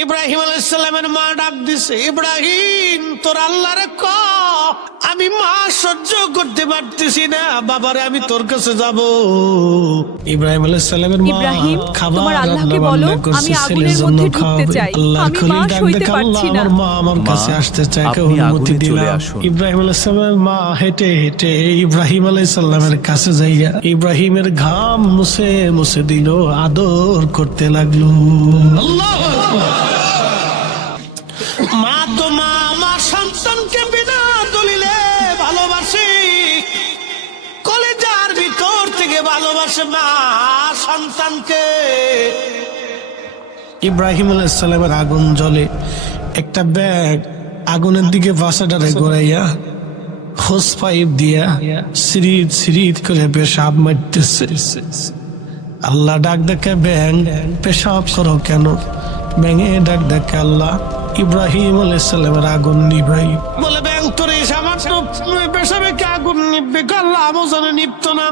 ইব্রাহিম আলাইহিস সালামের মা ডাক দিছে, ইব্রাহিম তোর আল্লাহরে ক আমি মা সহ্য করতে পারতেছি না, বাবারে আমি তোর কাছে যাব। ইব্রাহিম আলাইহিস সালামের মা ইব্রাহিম, খাবার তোমার আল্লাহকে রান্না বলো বান্না করছে, আমি আগুনের ছেলের জন্য মধ্যে ঢুকতে খাওয়াবে। চাই, আল্লাহর আমি খলিল মা ডাক সইতে দেখে, আল্লাহ পারছি না। আমার মা আমার কাছে আসতে চায়, আপনি অনুমতি আগুনে চলে দিলাম। আসুন। ইব্রাহিম আলাইহিস সালামের মা হেঁটে হেঁটে ইব্রাহিম আলাইহিস সালামের কাছে যাইয়া ইব্রাহিমের ঘাম মুছে মুছে দিল, আদর করতে লাগলো। আল্লাহু আকবার। মা তো মা, আমার সন্তানকে বিনা দলিলে ভালোবাসি, কলেজার ভিতর থেকে ভালোবাসে মা সন্তানকে। ইব্রাহিম আলাইহিস সালামের আগুন জ্বলে, একটা ব্যাগ আগুনের দিকে বাসাটারে গড়াইয়া হোস পাইপ দিয়া সিরিদ সিরিদ করে পেশাব মারতেছে। আল্লাহ ডাক দেখে, ব্যাং পেশাব করো কেন? ব্যাঙে ডাক দেখে, আল্লাহ ইব্রাহিম আলাইহিস সালামের আগুন নিভাই। বলে ব্যাং তোর এই সামান্য পেশাবে কি আগুন নিববে? আল্লাহ আমজনে নিপতো না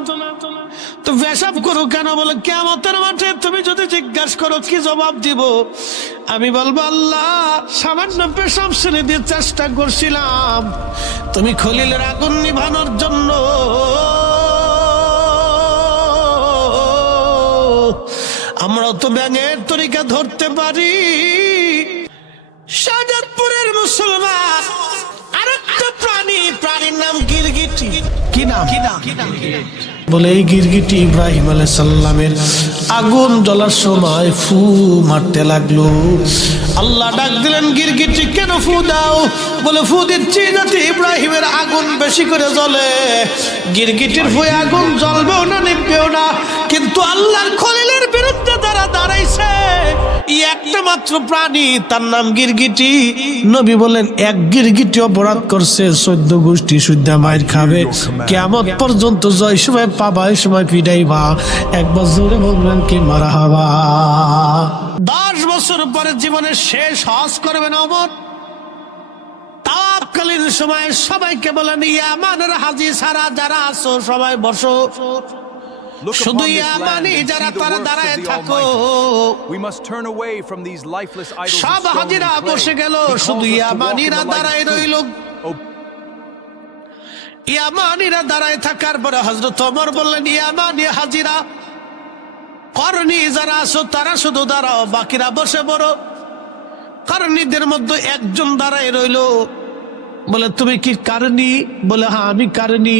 তো পেশাব করো কেন? বলে কিয়ামতের মাঠে তুমি যদি জিজ্ঞাসা করো কি জবাব দিব? আমি বলবো, আল্লাহ সামান্য পেশাব ছেড়ে দিয়ে চেষ্টা করছিলাম, তুমি খলিলের আগুন নিভানোর জন্য আমরাও তো ব্যাঙের তরিকা ধরতে পারি। শাহজাদপুরের মুসলমান আরেকটা প্রাণীর নাম গিরগিটি। কি নাম? বলে এই গিরগিটি ইব্রাহিম আলাইহিস সালামের আগুন জ্বলার সময় ফু মারতে লাগলো। আল্লাহ ডাক দিলেন, গিরগিটি কেন ফু দাও? বলে ফু দিচ্ছি যাতে ইব্রাহিমের আগুন বেশি করে জ্বলে। গিরগিটির ফুয়ে আগুন জ্বলবেও না নিভবেও না, কিন্তু আল্লাহর খলিলের বিরুদ্ধে যারা দাঁড়াইছে একটা মাত্র প্রাণী, তার নাম গিরগিটি। নবী বলেন এক গিরগিটি অপরাধ করছে 14 গোষ্ঠী সুদ্ধা মায়ের খাবে, কিয়ামত পর্যন্ত জয় সময় পাবা এই সময় পিটাইবা। একবার জোরে বলবেন কি মারহাবা। 10 বছর পরে জীবনের শেষ হজ করবেন ওমর। তাওয়াক্কালীন সময় সবাইকে বলেন, ইয়ামানের হাজী ছাড়া যারা আছো সবাই বসো, শুধু ইয়ামানি যারা তারা দাঁড়ায় থাকো। সব হাজিরা বসে গেল, শুধু ইয়ামানিরা দাঁড়ায় রইল। ইয়ামানিরা দাঁড়ায় থাকার পরে হযরত ওমর বললেন, ইয়ামানি হাজিরা করনি যারা আছো তারা শুধু দাঁড়াও, বাকিরা বসে পড়ো। করনিদের মধ্যে একজন দাঁড়ায় রইল। বলে তুমি কি কারণী? বলে হ্যাঁ আমি কারণী।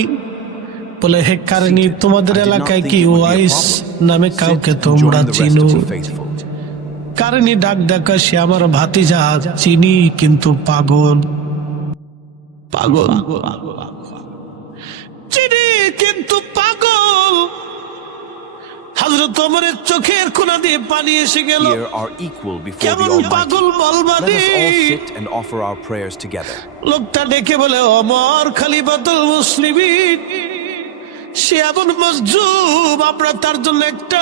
বলে হে কারণী, তোমাদের এলাকায় কি ওয়াইস নামে কাউকে তোমরা চিনো? কারণী ডাক ডাকা, সে আমার ভাতিজা, চিনি কিন্তু পাগল। পাগল চিনি কিন্তু পাগল। হযরত ওমরের চোখের কোণা দিয়ে পানি এসে গেল। কেমন পাগল বলবানি? লোকটা ডেকে বলে, ওমর খলিফাতুল মুসলিমিন, সে এমন মজলুম, আমরা তার জন্য একটা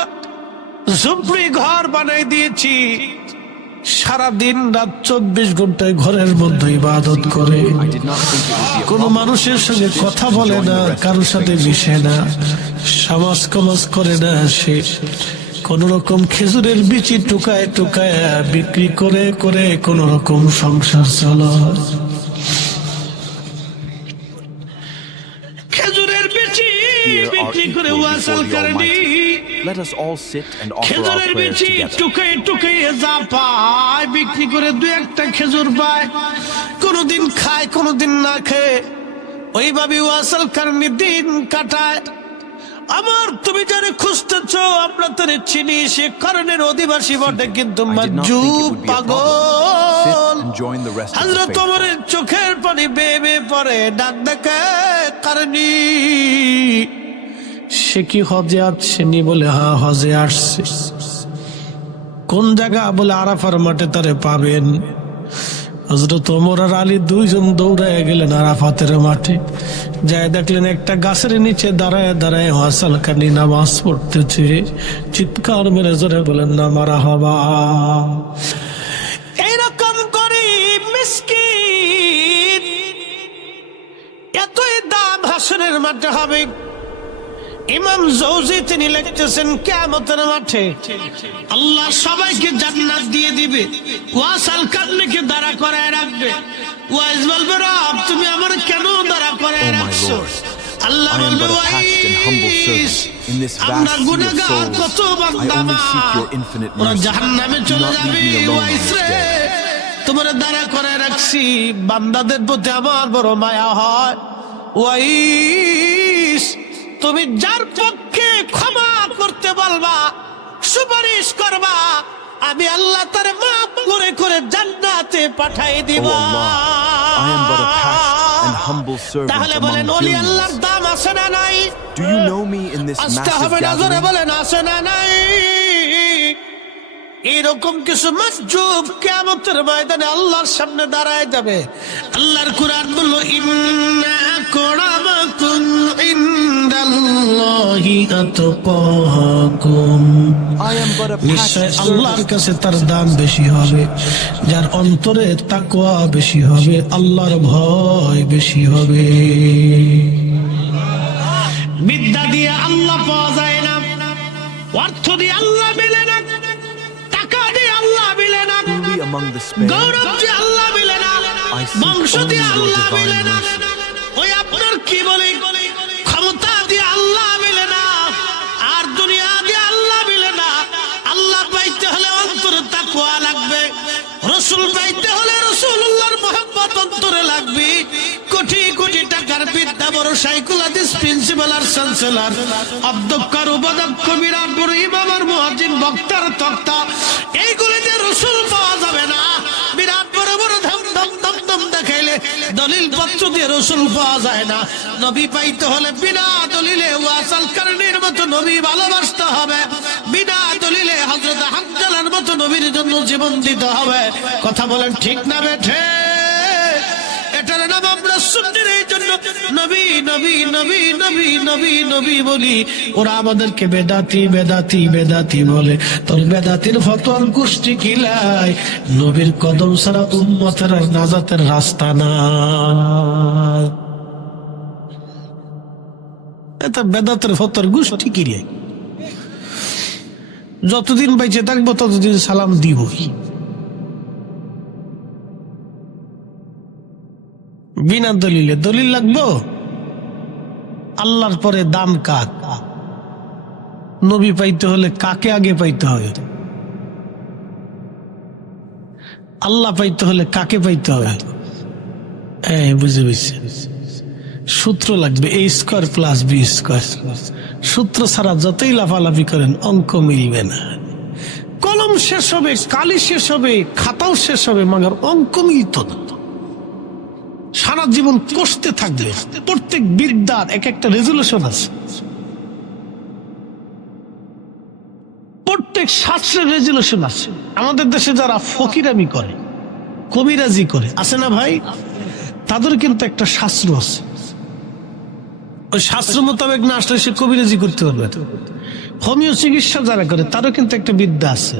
ঝুপড়ি ঘর বানাই দিয়েছি। সারাদিন রাত 24 ঘন্টায় ঘরের মধ্যে ইবাদত করে, কোন মানুষের সঙ্গে কথা বলে না, কারোর সাথে মিশে না, সমাজ কমাজ করে না। সে কোন রকম খেজুরের বিচি টুকায় টুকায় বিক্রি করে করে কোন রকম সংসার চালায়। খেজুরের বিচি বিক্রি করে ওয়াসাল করেনি, খেজুরের বিচি টুকাই টুকাই যা পায় বিক্রি করে 2-1টা খেজুর পায়, কোনদিন খায় কোনদিন না খায়, ওইভাবে ওয়াসাল কারণে দিন কাটায়। আমার তুমি যারা খুঁজতেছ আমরা তারে চিনি, সে কারণের অধিবাসী বটে কিন্তু মাজুব পাগল। হযরত ওমরের চোখের পানি বেয়ে বেয়ে পড়ে, ডাক ডাকে, কারণী সে কি হজে আসছেনি? বলে হ্যাঁ হজে আসছে। কোন জায়গা? বলে আরাফার মাঠে তারে পাবেন। হযরত ওমর আর আলী দুইজন দৌড়ায় গেলেন আরাফাতের মাঠে, যায় দেখলেন একটা গাছের নিচে দাঁড়ায় দাঁড়ায় ওয়াসাল কারণী নামাজ পড়তেছে। চিৎকার মেরে জোরে বলেন না মারহাবা। এইরকম গরীব মিসকিন এতই দাম হাসরের মাঠে হবে, ইমাম জৌজি তিনি লিখতেছেন কিয়ামতের মাঠে আল্লাহ সবাইকে জান্নাত দিয়ে দিবে, ওয়াস আল কারনিকে দাঁড়া করায় রাখবে। ওয়াইস বলবে রব তুমি আমার কেন দাঁড়া করায় রাখছো? আল্লাহ বলবে ওয়াইস আমরা গুনাহগার কত বান্দা ওরা জাহান্নামে চলে যাবে, ওয়াইস রে তোমার দাঁড়া করায় রাখছি বান্দাদের প্রতি আমার বড় মায়া হয়। ওয়াইস তুমি যার পক্ষে ক্ষমা করতে বলবা, সুপারিশ করবা, আমি আল্লাহ তারে মাফ করে করে জান্নাতে পাঠাই দিব। তাহলে বলেন ওলি আল্লাহর দাম আছে না নাই? আসতে হবে না, জোরে বলেন আছে না নাই? এরকম কিছু মাসজুব কিয়ামতের ময়দানে আল্লাহর সামনে দাঁড়ায় যাবে। আল্লাহর কুরআন বলল ইন্না আকরামাকুম ইনদাল্লাহি আতকাকুম, নিশ্চয় আল্লাহর কাছে তার দাম বেশি হবে যার অন্তরে তাকওয়া বেশি হবে, আল্লাহর ভয় বেশি হবে। বিদ্যা দিয়ে আল্লাহ পাওয়া যায় না, অর্থ দিয়ে আল্লাহ মেলে না, আল্লাহ মিলে না, গৌরব যে আল্লাহ মিলে না, বংশ দিয়ে আল্লাহ মিলে না, ওই আপনার কি বলে ক্ষমতা দিয়ে আল্লাহ মিলে না, আর দুনিয়া দিয়ে আল্লাহ মিলে না। আল্লাহ পাইতে হলে অন্তরে তাকওয়া লাগবে, রাসূল পাইতে হলে রাসূলুল্লাহর মহব্বত অন্তরে লাগবে। কোটি কোটি টাকার বিদ্যা বড় সাইকুল হাদিস প্রিন্সিপাল আর চ্যান্সেলর অধ্যক্ষর উপাধ্যক্ষ বিরাট বড় ইমাম আর মুয়াজ্জিন বক্তার তক্তা এইগুলিতে রাসূল পাওয়া যাবে না। বিরাট বড় বড় ধম ধম ধম ধম দেখাইলে দলিল পত্র দিয়ে রাসূল পাওয়া যায় না। নবী পাইতে হলে বিনা দলিলে ওয়াসাল কারণের মতো নবী ভালোবাসতে হবে, বিনা দলিলে হযরত হামজালার মতো নবীর জন্য জীবন দিতে হবে। কথা বলেন ঠিক না বেঠে? এটার নাম আমরা সুন্নির এই জন্য নবী নবী নবী নবী নবী নবী বলি। ওরা আমাদেরকে বেদাতি বেদাতি বেদাতি বলে, তোর বেদাতির ফতোয়ার গোষ্ঠী কিলাই, নবীর কদম ছাড়া উম্মতের আর নাজাতের রাস্তা না। এটা বেদাতের ফতোয়ার গোষ্ঠী কিলাই, যতদিন বেঁচে থাকবো ততদিন সালাম দিবই। বিনা দলিলে দলিল লাগবো? আল্লাহর পরে দাম কাক? নবী পাইতে হলে কাকে আগে পাইতে হবে? আল্লাহ পাইতে হলে কাকে পাইতে হবে? বুঝে বুঝছে, সূত্র লাগবে এ স্কোয়ার প্লাস বি স্কোয়ার। সূত্র ছাড়া যতই লাফালাফি করেন অঙ্ক মিলবে না। কলম শেষ হবে, কালি শেষ হবে, খাতাও শেষ হবে, মাগার অঙ্ক মিলত না। সারা জীবন কষতে থাকবে। প্রত্যেক বিদ্যার এক একটা রেজুলেশন আছে, প্রত্যেক শাস্ত্রের রেজুলেশন আছে। আমাদের দেশে যারা ফকিরামি করে, কবিরাজি করে, আছে না ভাই, তাদের কিন্তু একটা শাস্ত্র আছে। ওই শাস্ত্র মোতাবেক না আসলে সে কবিরাজি করতে পারবে। হোমিও চিকিৎসা যারা করে তারও কিন্তু একটা বিদ্যা আছে,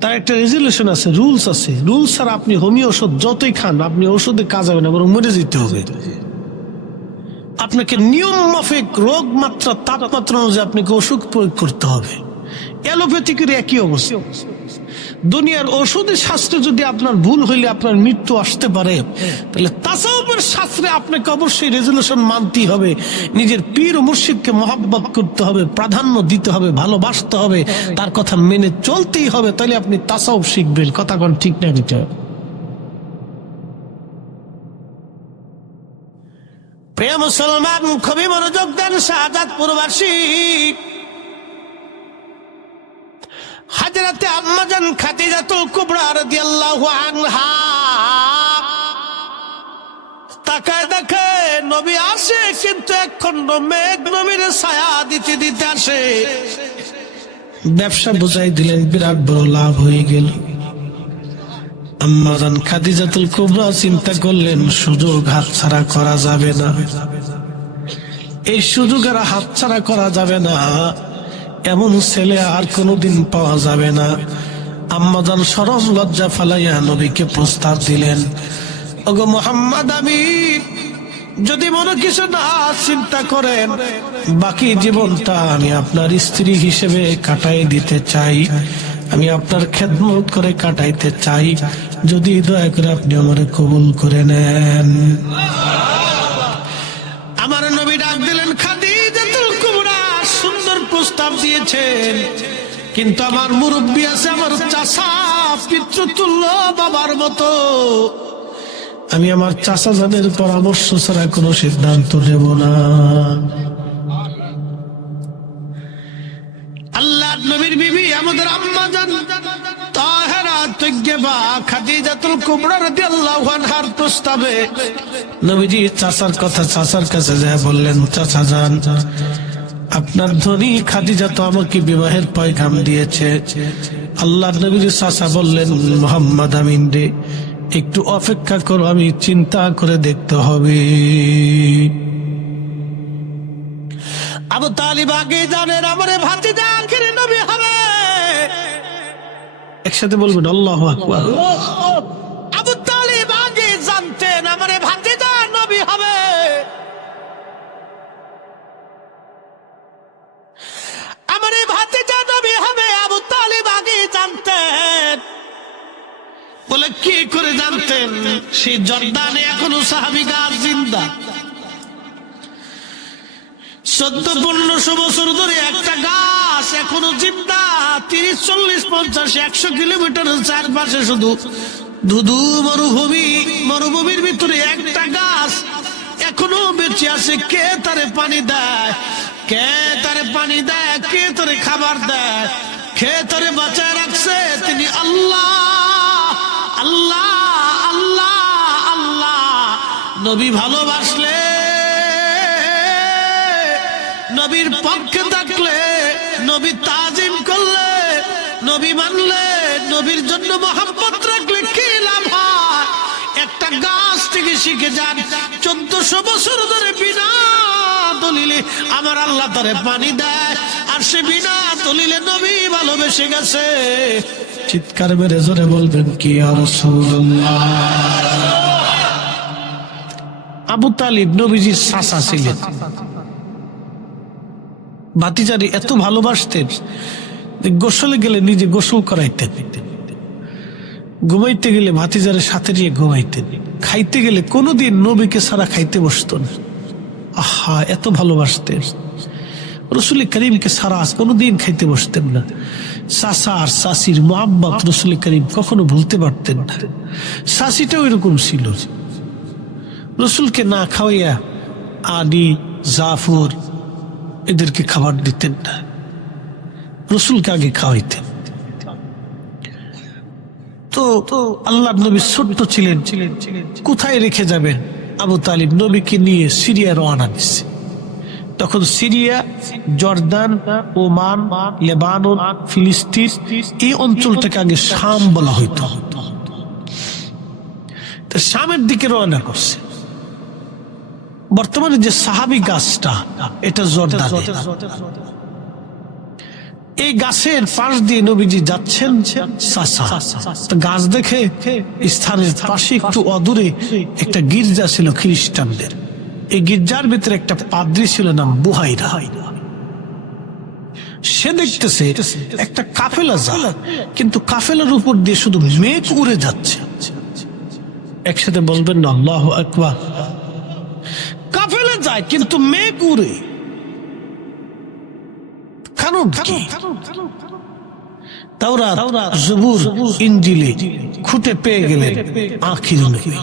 তার একটা রেজুলেশন আছে, রুলস আছে। রুলস ছাড়া আপনি হোমিও ওষুধ যতই খান, আপনি ওষুধে কাজ হবে না, বরং মরে যেতে হবে। আপনাকে নিয়ম মাফিক রোগ মাত্রা তাপমাত্রা অনুযায়ী আপনাকে ওষুধ প্রয়োগ করতে হবে। অ্যালোপ্যাথিকের একই অবস্থা। দুনিয়ার ওষুধের শাস্ত্রে যদি আপনার ভুল হইলে আপনার মৃত্যু আসতে পারে, তাহলে তাসাউফের শাস্ত্রে আপনাকে অবশ্যই রেজুলেশন মানতেই হবে। নিজের পীর ও মুর্শিদকে মহব্বত করতে হবে, প্রাধান্য দিতে হবে, ভালোবাসতে হবে, তার কথা মেনে চলতেই হবে। তাহলে আপনি তাসাউফ শিখবেন। কথা কোন ঠিক না? দিতে প্রিয় মুসলমান, খুবই মনোযোগ দেন। শাহাদাতপুর বাসী হযরতে আম্মাজান খাদিজাতুল কুবরা রাদিয়াল্লাহু আনহা তাকায় দেখে নবী আসে, কিন্তু এক খণ্ড মেঘ নবীর ছায়া দিতে দিতে আসে। ব্যবসা বুঝাই দিলেন, বিরাট বড় লাভ হয়ে গেল। আম্মাজান খাদিজাতুল কুবরা চিন্তা করলেন সুযোগ হাতছাড়া করা যাবে না, এই সুযোগ আর হাতছাড়া করা যাবে না। এমন ছেলে আর কোনোদিন পাওয়া যাবে না। আম্মাজান শরম লজ্জা ফালাইয়া নবীকে প্রস্তাব দিলেন, ওগো মুহাম্মদ, আমি যদি মনে কিছু না চিন্তা করেন, বাকি জীবনটা আমি আপনার স্ত্রী হিসেবে কাটাই দিতে চাই, আমি আপনার খেদমত করে কাটাইতে চাই, যদি দয়া করে আপনি আমারে কবুল করে নেন। আমার নবী ডাক দিলেন, খাদিজাতুল কুবরা সুন্দর প্রস্তাব দিয়েছেন, কিন্তু আমার মুরব্বী আছে, আমার চাচা পিতৃতুল্য বাবার মতো, আমি আমার চাচা জানের পরামর্শ ছাড়া কোনো সিদ্ধান্ত নেব না। আল্লাহর নবীর বিবি আমাদের আম্মা জান তাহেরা তৈয়বা খাদিজাতুল কুবরা রাদিয়াল্লাহু আনহার প্রস্তাবে নবীজি চাচার কথা চাচার কাছে যায় বললেন, চাচা জান, আপনার ধনী খাদিজা তো আমাকে বিবাহের পয়গাম দিয়েছে। আল্লাহর নবীর চাচা বললেন, মুহাম্মদ আমিন রে, একটু অপেক্ষা করো, আমি চিন্তা করে দেখতে হবে। আবু তালিব আগে জানেন আমারে ভাতিজা আখিরে নবী হবে। একসাথে বলবেন আল্লাহু আকবার। আবু তালিব আগে জানতেন আমারে ভাতিজা নবী হবে। আমারে ভাতিজা নবী হবে, আবু তালিব আগে জানতেন। বলে কি করে জানতেন? সেই জর্দানে এখনো সাহাবী গাছ জিন্দা। 1400 বছর ধরে একটা গাছ এখনো জিন্দা। 30, 40, 50, 100 কিলোমিটারের চারপাশে শুধু ধুধু মরুভূমি, মরুভূমির ভিতরে একটা গাছ এখনো বেঁচে আছে। কে তারে পানি দেয়? কে তারে পানি দেয়? কে তারে খাবার দেয়? কে তারে বাঁচায় রাখছে? তিনি আল্লাহ, আল্লাহ, আল্লাহ, আল্লাহ। নবী ভালোবাসলে, নবীর পক্ষে থাকলে, নবী তাজিম করলে, নবী মানলে, নবীর জন্য মহব্বত রাখলে কি লাভ হয়? একটা গাছ থেকে শিখে যান। 1400 বছর ধরে বিনা দলিলে আমার আল্লাহ তারে পানি দেয়, আর সে বিনা দলিলে নবী ভালোবেসে গেছে। চিৎকার মেরে জোরে বলবেন কি ইয়া রাসূলুল্লাহ। আবু তালিব নবীজির চাচা ছিলেন। ভাতিজারি এত ভালোবাসতেন, গোসলে গেলে নিজে গোসল করাইতেন, ঘুমাইতে গেলে ভাতিজারের সাথে নিয়ে ঘুমাইতেন, খাইতে গেলে কোনোদিন নবীকে ছাড়া খাইতে বসতেন। আহা, এত ভালোবাসতেন। রাসূল করিমকে ছাড়া কোনোদিন খাইতে বসতেন না। চাচা আর চাচির মুহাব্বত রাসূল করিম কখনো ভুলতে পারতেন না। চাচিটাও এরকম ছিল, রাসূলকে না খাওয়াইয়া আলী, জাফর এদেরকে খাবার দিতেন না, রাসূলকে আগে খাওয়াইতেন। তো আল্লাহর নবী ছোট্ট ছিলেন, কোথায় রেখে যাবেন? আবু তালিব নবীকে নিয়ে সিরিয়া রওনা দিচ্ছে। তখন সিরিয়া, জর্দান, ওমান, লেবানন, ফিলিস্তিন এই অঞ্চলটাকে আগে শাম বলা হইতো। শামের দিকে রওনা করছে। বর্তমানে যে সাহাবী গাছটা, এটা জর্দান। এই গাছের পাশ দিয়ে নবীজি যাচ্ছেন। গাছ দেখে স্থানের পাশে একটু অদূরে একটা গির্জা ছিল খ্রিস্টানদের। এই গির্জার ভিতরে একটা পাদ্রী ছিল নাম বুহাইরা। সে দেখতেছে একটা কাফেলা যায়, কিন্তু কাফেলার উপর দিয়ে শুধু মেঘ উড়ে যাচ্ছে। একসাথে বলবেন না আল্লাহু আকবার। কাফেলা যায় কিন্তু মেঘ উড়ে, কারণ কি? তাওরাত, জবুর, ইনজিলে খুঁটে পেয়ে গেলেন আখির নবী।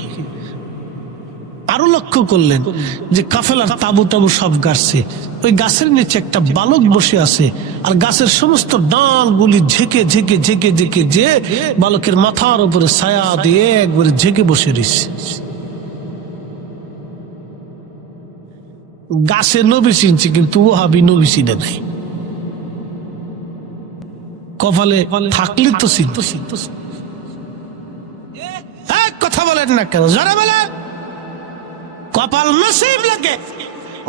আরো লক্ষ্য করলেন যে কাফেলার তাবু টাবু সব গাছে, ওই গাছের নিচে একটা বালক বসে আছে, আর গাছের সমস্ত ডালগুলি ঝেঁকে ঝেঁকে ঝেঁকে ঝেঁকে যে বালকের মাথার উপরে ছায়া দিয়ে একবারে ঝেঁকে বসে রয়েছে। গাছে নবী চিনছে, কিন্তু ওহাবি নবী চিনে নাই। কপালে থাকলে তো চিনত। কথা বলেন না কেন? যারা বলেন কপাল নসিব লাগে,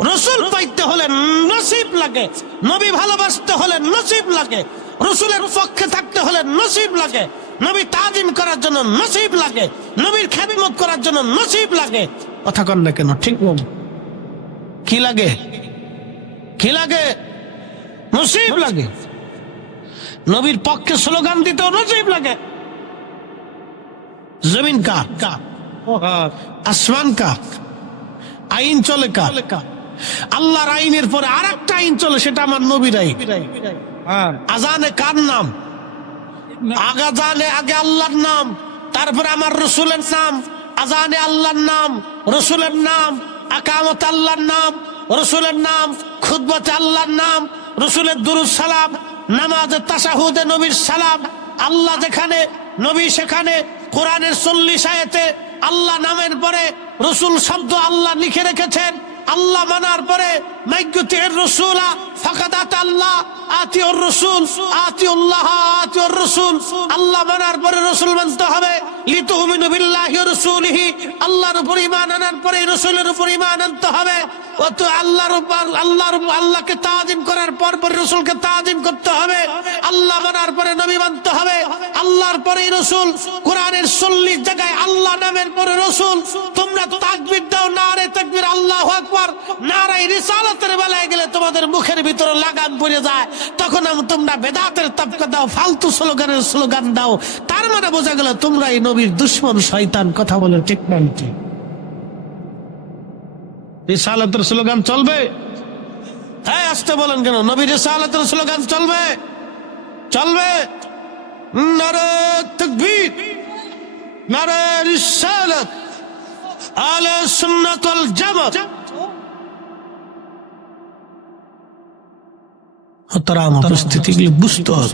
রসুল পাইতে হলে নসিব লাগে, নবী ভালোবাসতে হলে নসিব লাগে, রসুলের পক্ষে থাকতে হলে নসিব লাগে, নবী তাজিম করার জন্য নসিব লাগে, নবীর খেদমত করার জন্য নসিব লাগে। কথা কন না কেন? ঠিক বল, কি লাগে? কি লাগে? নসিব লাগে। নবীর পক্ষে স্লোগান দিতেও নসিব লাগে। জমিন কার? আসমান কার? আইন চলে কার? আল্লাহর আইনের পরে আর একটা আইন চলে, সেটা আমার নবীর আইন। আজানে কার নাম? আগাজানে আগে আল্লাহর নাম, তারপরে আমার রসুলের নাম। আজানে আল্লাহর নাম, রসুলের নাম। আকামত আল্লাহর নাম, রসুলের নাম। খুতবাতে আল্লাহর নাম, রসুলের দুরূদ সালাম। নামাজে তাশাহুদে নবীর সালাম। আল্লাহ যেখানে, নবী সেখানে। কোরআনের 40 আয়াতে আল্লাহ নামের পরে রসুল শব্দ আল্লাহ লিখে রেখেছেন। আল্লাহ মানার পরে মাইয়ুতির রাসূলা ফাকাদ আল্লাহ, আতিউর রাসূল, আতিউল্লাহ, আতিউর রাসূল। আল্লাহ মানার পরে রাসূল মানতে হবে। লিতুমিনু বিল্লাহি ওয়া রাসূলিহি, আল্লাহর উপর ঈমান আনার পরে রাসূলের উপর ঈমান আনতে হবে। অত আল্লাহর উপর, আল্লাহকে তাজিম করার পর রাসূলকে তাজিম করতে হবে। আল্লাহ মানার পরে নবী মানতে হবে। আল্লাহর পরে রাসূল। কোরআনের 40 জায়গায় আল্লাহ নামের পরে রাসূল। তোমরা তাকবীর দাও, নারে তাকবীর, আল্লাহু আকবার। নারায়ে রিসালাতের বেলায় গেলে তোমাদের মুখের ভিতরে লাগাম পড়ে যায়। তখন তোমরা বেদাতের তবকা দাও, ফালতু স্লোগানের স্লোগান দাও। তার মানে বোঝা গেল তোমরা এই নবীর দুশমন, শয়তান। কথা বলে ঠিক না? রিসালাতের স্লোগান চলবে? হ্যাঁ, আসতে বলেন কেন? নবীর রিসালাতের স্লোগান চলবে? চলবে। নারে তাকবীর, নারে রিসালাত, আহলে সুন্নাত ওয়াল জামাত। মোহতারাম উপস্থিতি, এগুলো বুঝতে হবে।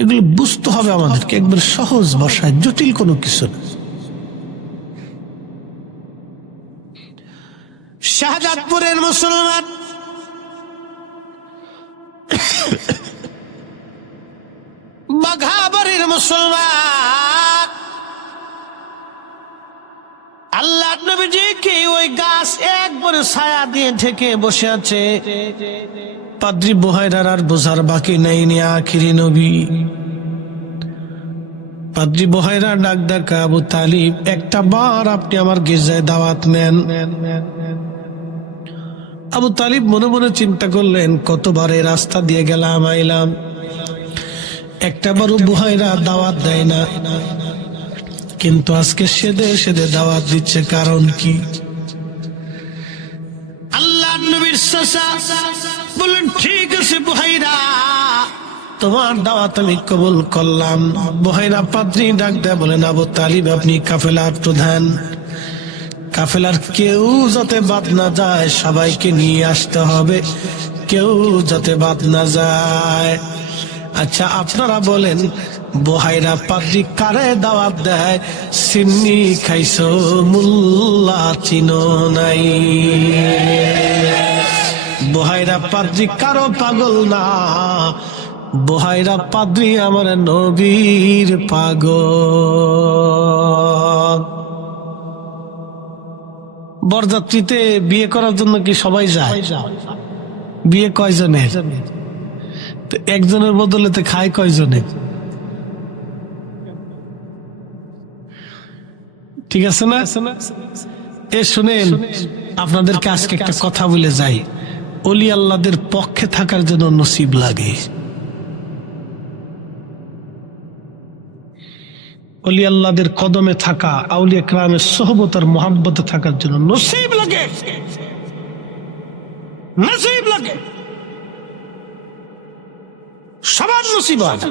এগুলো বুঝতে হবে আমাদেরকে, একবার সহজ ভাষায়, জটিল কোনো কিছু না। শাহজাদপুরের মুসলমান বাঘাবাড়ির মুসলমান আল্লাহ নবীজিকে ওই গাছ একবারে ছায়া দিয়ে ঢেকে বসে আছে। পাদ্রী বুহাইরার আর বোঝার বাকি নাই, নি আখিরি নবী। পাদ্রী বুহাইরা ডাক ডাকা, আবু তালিব, একটা বার আপনি আমার গির্জায় দাওয়াত নেন। আবু তালিব মনে মনে চিন্তা করলেন, কতবার এই রাস্তা দিয়ে গেলাম আইলাম, একটা বারও বুহাইরা দাওয়াত দেয় না, কিন্তু আজকে সেদে সেদে দাওয়াত দিচ্ছে, কারণ কি? আল্লাহ নবীর চাচা বলেন, ঠিক আছে বুহাইরা, তোমার দাওয়াত আমি কবুল করলাম। বুহাইরা পাদ্রী ডাক দেয়, বলেন, আবু তালিব, আপনি কাফেলার প্রধান, কাফেলার কেউ যাতে বাদ না যায়, সবাইকে নিয়ে আসতে হবে, কেউ যাতে বাদ না যায়। আচ্ছা, আপনারা বলেন, বুহাইরা পাদ্রী কারে দাওয়াত দেয়? সিন্নি খাইছো, মুল্লা চিনো নাই। বুহাইরা পাদ্রী কারো পাগল না, বুহাইরা পাদ্রী আমার নবীর পাগল। বরযাত্রীতে বিয়ে করার জন্য কি সবাই যায়? বিয়ে কয়জনের? একজনের বদলেতে খায় কয়জনে? ঠিক আছে না? এ শুনেন, আপনাদেরকে আজকে একটা কথা বলে যাই। ওলি আল্লাহদের পক্ষে থাকার জন্য নসিব লাগে। ওলি আল্লাহদের কদমে থাকা, আউলিয়া কেরামের সোহবত আর মোহাব্বতে থাকার জন্য নসিব লাগে, নসিব লাগে। সবার নসিব আছে।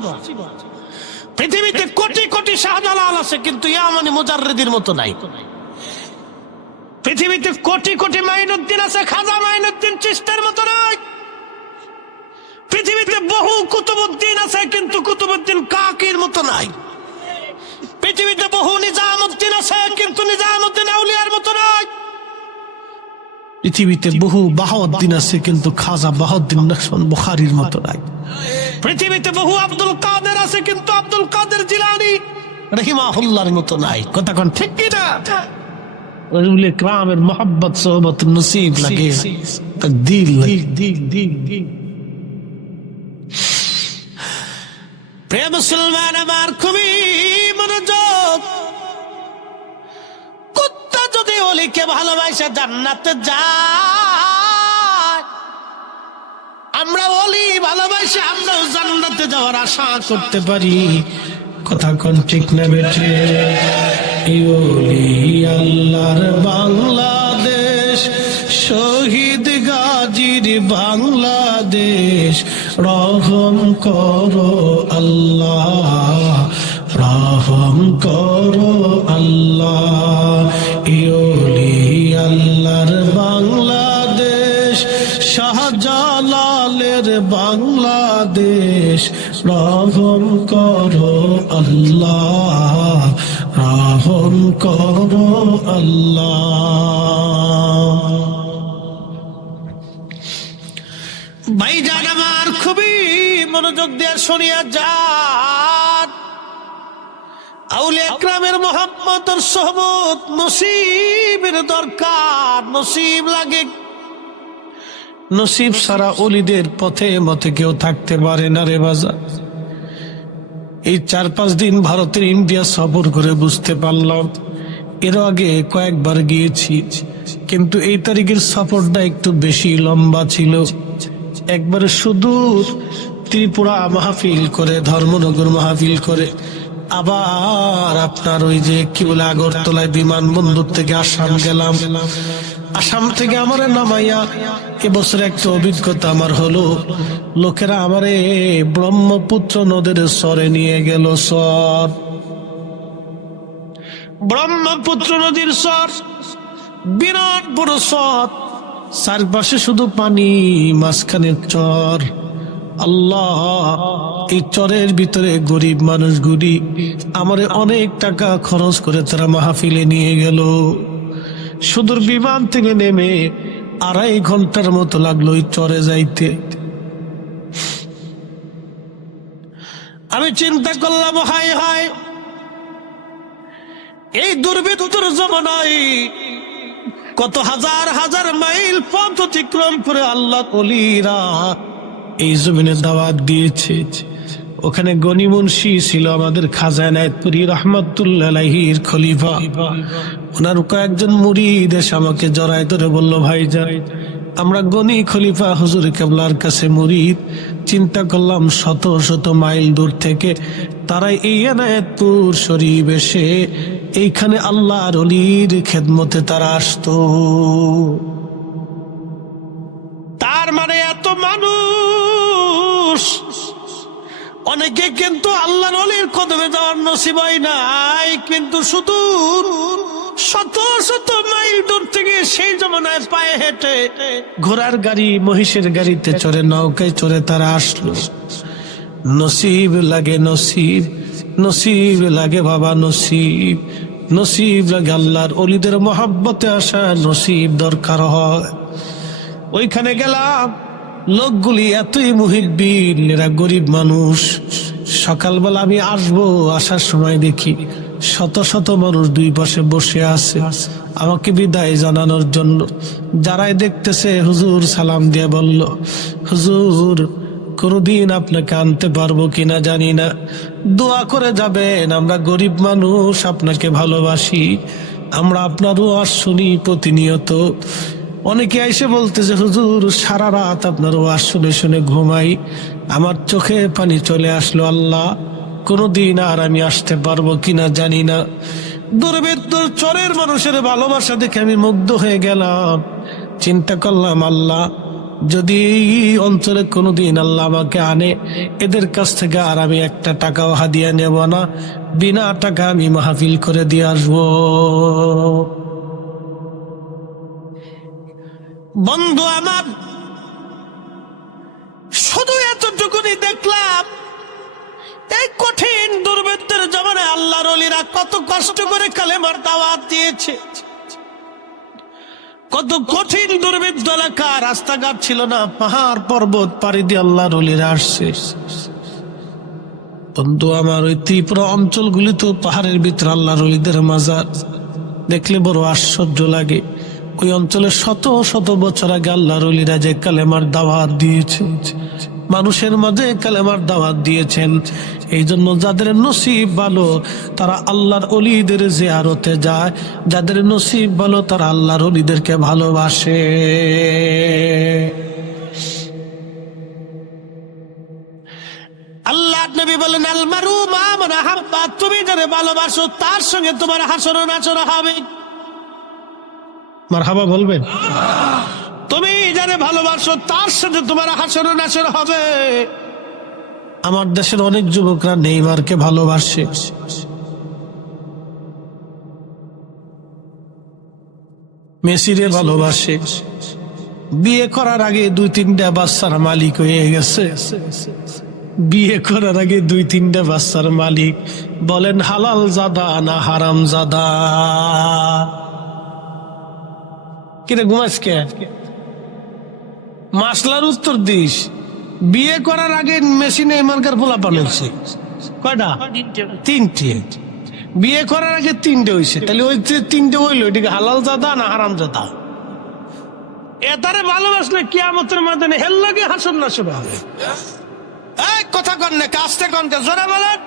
পৃথিবীতে কোটি কোটি শাহজালাল আছে, কিন্তু ইয়ামানি মুজাররিদের মতো নাই। পৃথিবীতে কোটি কোটি মাইনুদ্দিন আছে, খাজা মাইনুদ্দিন চিশতির মতো নাই। পৃথিবীতে বহু কুতুবউদ্দিন আছে, কিন্তু কুতুবউদ্দিন কাকির মতো নাই। পৃথিবীতে বহু নিজামউদ্দিন আছে, কিন্তু নিজামউদ্দিন আউলিয়ার মতো নাই। পৃথিবীতে বহু বাহাউদ্দিন আছে, কিন্তু খাজা বাহাউদ্দিন নকশবন্দ বুখারীর মতো নাই। পৃথিবীতে বহু আব্দুল কাদের আছে, কিন্তু আব্দুল কাদের জিলানী রাহিমাহুল্লাহর মতো নাই। কথা কোন ঠিক কি না? রাসূল ইকরামের মোহাব্বত, সোহবত, নসিব লাগে, তাকদীর লাগে। প্রিয় মুসলমান আমার, খুবই মনোযোগ। অলিকে ভালোবাসা জান্নাতে যায়, আমরা অলি ভালোবাসে আমরাও জান্নাতে যাওয়ার আশা করতে পারি। কথা কোন ঠিক না বেঠে? এই অলি আল্লাহর বাংলাদেশ, শহীদ গাজীর বাংলাদেশ, রহম করো আল্লাহ, রহম করো আল্লাহ। এই অলি আল্লাহর বাংলাদেশ, শাহজালালের বাংলাদেশ, রহম করো আল্লাহ, রহম করো আল্লাহ। ভাইজান আমার, খুবই মনোযোগ দিয়ে শুনিয়া যান। আউলিয়া ইকরামের মোহাম্মত আর সোহবত নসিবের দরকার, নসিব লাগে। নসিব সারা ওলিদের পথে মতে কেউ থাকতে পারে না রে বাজার। এই 4-5 দিন ভারতের ইন্ডিয়া সফর করে বুঝতে পারলাম, এর আগে কয়েকবার গিয়েছি, কিন্তু এই তারিখের সফরটা একটু বেশি লম্বা ছিল। একবারে সুদূর ত্রিপুরা মাহফিল করে, ধর্মনগর মাহফিল করে, আবার আপনার ওই যে কি বলে আগরতলায় বিমানবন্দর থেকে আসাম গেলাম। আসাম থেকে আমার নামাইয়া এবছর একটা অভিজ্ঞতা আমার হলো, লোকেরা আমারে ব্রহ্মপুত্র নদের চরে নিয়ে গেল। চর, ব্রহ্মপুত্র নদীর চর, বিরাট বড় চর, চারপাশে শুধু পানি, মাঝখানে চর। আল্লাহ, এই চরের ভিতরে গরিব মানুষগুলি আমারে অনেক টাকা খরচ করে তারা মাহফিলে নিয়ে গেল। সুদূর বিমান থেকে নেমে 2.5 ঘন্টার মতো লাগলো ওই চরে যাইতে। আমি চিন্তা করলাম, হায় হায়, এই দুর্বৃত্তর জমানায় কত হাজার হাজার মাইল পথ অতিক্রম করে আল্লাহ ওলিরা এই জমিনে দাওয়াত দিয়েছে। ওখানে গনি মুন্সি ছিল আমাদের খাজা এনায়েতপুরী রহমাতুল্লাহ আলাইহির খলিফা। ওনার কয়েকজন মুরিদ এসে আমাকে জড়ায় ধরে বলল, ভাইজান, আমরা গনি খলিফা হুজুর কেবলার কাছে মুরিদ। চিন্তা করলাম শত শত মাইল দূর থেকে তারা এই এনায়েতপুর শরীফ এসে এইখানে আল্লাহর ওলির খেদমতে তারা আসতো। তার মানে এত মানুষ, অনেকে কিন্তু আল্লাহর ওলির কদমে যাওয়ার নসিব হয় নাই, কিন্তু শুধু শত শত মাইল দূর থেকে সেই জমানায় পায়ে হেঁটে, ঘোড়ার গাড়ি, মহিষের গাড়িতে চড়ে, নৌকায় চড়ে তারা আসলো। নসিব লাগে, নসিব, নসিব লাগে বাবা, নসিব, নসিব লাগে। আল্লাহর ওলিদের মহব্বতে আসা নসিব দরকার হয়। ওইখানে গেলাম, লোকগুলি এতই মুহিব্বিন, এরা গরিব মানুষ। সকালবেলা আমি আসবো, আসার সময় দেখি শত শত মানুষ দুই পাশে বসে আছে আমাকে বিদায় জানানোর জন্য। যারাই দেখতেছে হুজুর সালাম দিয়ে বলল, হুজুর কোনদিন আপনাকে আনতে পারবো কিনা জানি না, দোয়া করে যাবেন, আমরা গরিব মানুষ, আপনাকে ভালোবাসি, আমরা আপনার ওয়াজ শুনি প্রতিনিয়ত। অনেকে এসে বলতেছে, হুজুর সারা রাত আপনার ওয়াজ শুনে শুনে ঘুমাই, আমার চোখে পানি চলে আসলো। আল্লাহ, কোনদিন আর আমি আসতে পারবো কিনা জানি না। দুর্বৃত্তর চরের মানুষের ভালোবাসা দেখে আমি মুগ্ধ হয়ে গেলাম। চিন্তা করলাম, আল্লাহ, যদি এই অঞ্চলে কোনদিন আল্লাহ আমাকে আনে, এদের কাছ থেকে আর আমি একটা টাকাও হাদিয়া নেব না, বিনা টাকা আমি মাহফিল করে দিয়ে আসবো। বন্ধু আমার, শুধু এতটুকুনি দেখলাম, এই কঠিন দুর্বৃত্তের জমানায় আল্লাহর ওলিরা কত কষ্ট করে কালেমার দাওয়াত দিয়েছে। কত কঠিন দুর্বৃত্ত এলাকা, রাস্তাঘাট ছিল না, পাহাড় পর্বত পাড়ি দিয়ে আল্লাহর ওলিরা আসছে। বন্ধু আমার, ওই ত্রিপুরা অঞ্চলগুলি তো পাহাড়ের ভিতরে আল্লাহর ওলিদের মাজার, দেখলে বড় আশ্চর্য লাগে। ওই অঞ্চলে শত শত বছর আগে আল্লাহর ওলিরা যে কালেমার দাওয়াত দিয়েছে, মানুষের মাঝে কালেমার দাওয়াত দিয়েছেন। এই জন্য যাদের নসিব ভালো তারা আল্লাহর ওলিদের জিয়ারতে যায়, যাদের নসিব ভালো তারা আল্লাহর ওলিদেরকে ভালোবাসে। আল্লাহ নবী বলেন, আল মারু মা মান আহাব্বা, তুমি যারে ভালোবাসো তার সঙ্গে তোমার হাসর নাচর হবে। মারহাবা বলবেন? তুমি যারে ভালোবাসো তার সাথে তোমার হাসর নাচর হবে। আমার দেশের অনেক যুবকরা নেইমারকে ভালোবাসে, মেসিরে ভালোবাসে, বিয়ে করার আগে 2-3টা বাচ্চার মালিক হয়ে গেছে। বিয়ে করার আগে 2-3টা বাচ্চার মালিক। বলেন হালাল জাদা না হারাম জাদা? কিরে ঘুমাস কে? মাসলার উত্তর দিস। বিয়ে করার আগে মেশিন নেইমারকার পোলাপান হয়েছে কয়টা? 3টে। বিয়ে করার আগে 3টে হয়েছে, তাহলে ওই 3টে হইলো, এটাকে হালাল জাদা না হারাম জাদা? এটারে ভালোবাসলে কিয়ামতের ময়দানে হেল লাগে হাসর নাসর হবে। কথা কন না, কাজতে কন, জোরে বলেন।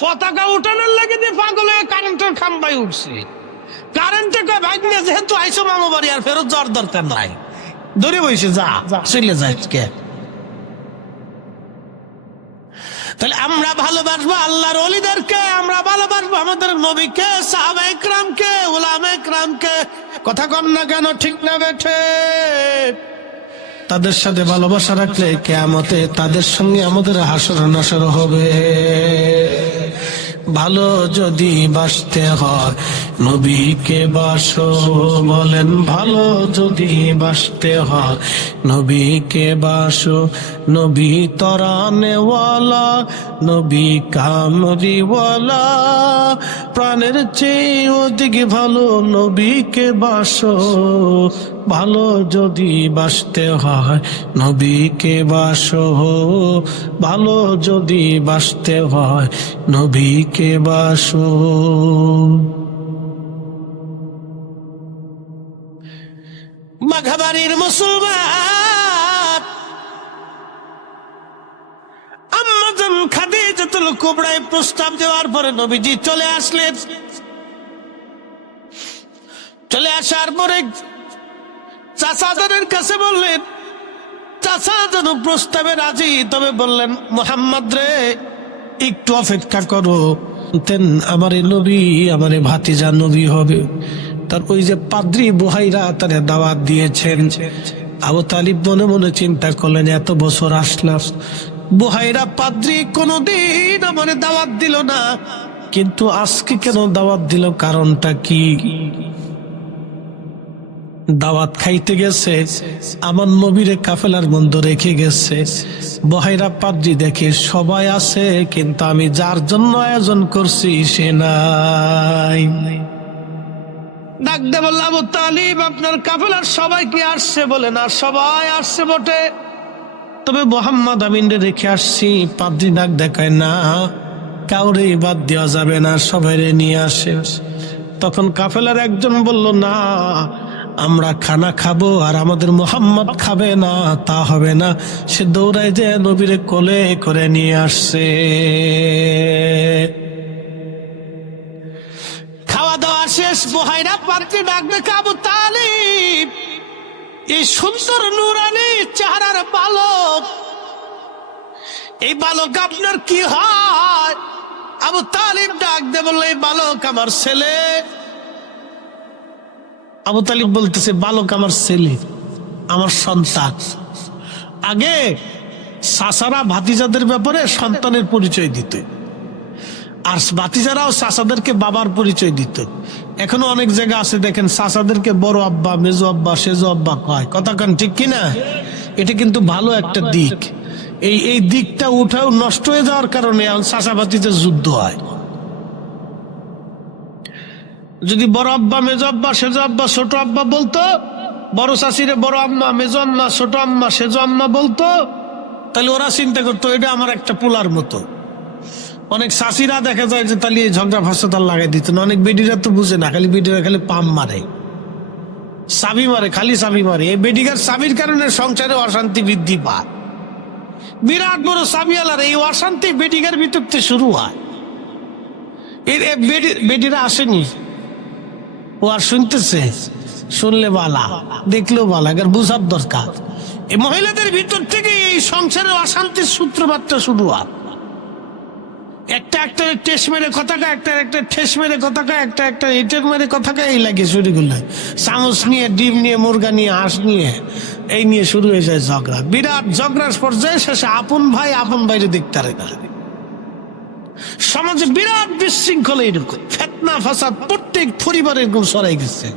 পতাকা উঠানোর লাগে দিয়ে পাগল হয়ে কারেন্টের খাম্বাই উঠছে। কারেন্টে কয় ভাই নিয়ে যেহেতু আইসো মামু বাড়ি আর ফেরত যাওয়ার দরকার নাই, ধরে বইছে যা চলে যায়। তাহলে আমরা ভালোবাসবো আল্লাহর ওলিদেরকে, আমরা ভালোবাসবো আমাদের নবীকে, সাহাবায়ে কেরামকে, উলামায়ে কেরামকে। কথা কন না কেন, ঠিক না বেঠে? তাদের সাথে ভালোবাসা রাখলে কিয়ামতে তাদের সঙ্গে আমাদের হাসর নাসর হবে। ভালো যদি বাসতে হয় নবীকে বাসো, বলেন ভালো যদি বাসতে হয় নবীকে বাসো। নবী তরানেওয়ালা, নবী কামরিওয়ালা, প্রাণের চেয়ে অধিক ভালো নবীকে বাসো। ভালো যদি বাসতে হয় নবীকে বাসো, ভালো যদি বাসতে হয় নবীকে বাসো। মাঘবাড়ির মুসলমান আম্মাজান খাদিজাতুল কুবরায় প্রস্তাব দেওয়ার পরে নবীজি চলে আসলেন। চলে আসার পরে চাচাদের কাছে বললেন, চাচা যেন প্রস্তাবে রাজি, তবে বললেন মুহাম্মদ রে একটু অপেক্ষা করো, আমারে নবী, আমারে ভাতিজা নবী হবে। তার ওই যে পাদ্রী বুহাইরা তারে দাওয়াত দিয়েছেন। আবু তালিব মনে মনে চিন্তা করলেন, এত বছর আসলাম, বুহাইরা পাদ্রী কোনদিন আমারে দাওয়াত দিল না, কিন্তু আজকে কেন দাওয়াত দিল? কারণটা কি? দাওয়াত খাইতে গেছে, আমার নবীরে কাফেলার মধ্যে রেখে গেছে। বহাইরা পাদ্রী দেখে সবাই আছে, কিন্তু আমি যার জন্য আয়োজন করছি সে নাই। ডাক দে বলল, আবু তালিব আপনার কাফেলার সবাই কি আসছে? বলে না, সবাই আসছে বটে, তবে মোহাম্মদ আমিনরে রেখে আসছি। পাদ্রী ডাক দেখায়, না কাউরে বাদ দেওয়া যাবে না, সবাইরে নিয়ে আসে। তখন কাফেলার একজন বলল, না আমরা খানা খাবো আর আমাদের মোহাম্মদ খাবে না, তা হবে না। সে দৌড়ায় যে নবীরে কোলে করে নিয়ে আসছে। খাওয়া দাওয়া শেষ, বুহাইরা পাদ্রী ডাক দেখে, আবু তালিব এই সুন্দর নুরানি চেহারার বালক, এই বালক আপনার কি হয়? আবু তালিব ডাক দে বলল, এই বালক আমার ছেলে। আবু তালিব বলতেছে, বালক আমার ছেলে, আমার সন্তান। আগে চাচারা ভাতিজাদের ব্যাপারে সন্তানের পরিচয় দিত, আর ভাতিজারাও চাচাদেরকে বাবার পরিচয় দিত। এখনো অনেক জায়গা আছে দেখেন, চাচাদেরকে বড় আব্বা, মেজো আব্বা, সেজো আব্বা কয়। কথা কান ঠিক কিনা? এটা কিন্তু ভালো একটা দিক। এই দিকটা উঠাও নষ্ট হয়ে যাওয়ার কারণে চাচা ভাতিজার যুদ্ধ হয়। যদি বড় আব্বা, মেজো আব্বা, সেজো আব্বা, ছোট আব্বা বলতো, বড় চাষিরে বড় আম্মা, মেজো আম্মা, ছোট আম্মা, সেজো আম্মা বলতো, তাহলে ওরা চিন্তা করতো এটা আমার একটা পোলার মতো। অনেক চাষিরা দেখা যায় যে তাহলে ঝগড়া ফাঁসাতাল লাগাই দিত না। অনেক বেডিরা তো বুঝে না, খালি বেডিরা খালি পাম মারে, চাবি মারে, খালি চাবি মারে। এই বেডিকার চাবির কারণে সংসারে অশান্তি বৃদ্ধি পায়। বিরাট বড় সাবিয়ালার এই অশান্তি বেটিকার ভিতর থেকে শুরু হয়। বেটিরা আসেনি, ও আর শুনতেছে, শুনলে বালা, দেখলেও বালা, এর বুঝার দরকার। এই মহিলাদের ভিতর থেকে এই সংসারের অশান্তির সূত্রপাতটা শুরু হয়। একটা ঠেস মেরে কথা কয়, একটা ঠেস মেরে কথা কয়, একটা ইটের মেরে কথা কয়, এই লাগে শুরু করলে চামচ নিয়ে, ডিম নিয়ে, মুরগা নিয়ে, হাঁস নিয়ে, এই নিয়ে শুরু হয়ে যায় ঝগড়া। বিরাট ঝগড়ার পর্যায়ে শেষে আপন ভাই আপন ভাইরে দেখতে পারে না। সমাজে বিরাট বিশৃঙ্খলা, এরকম ফেতনা ফাসাদ প্রত্যেক পরিবারে এরকম ছড়াই গেছে।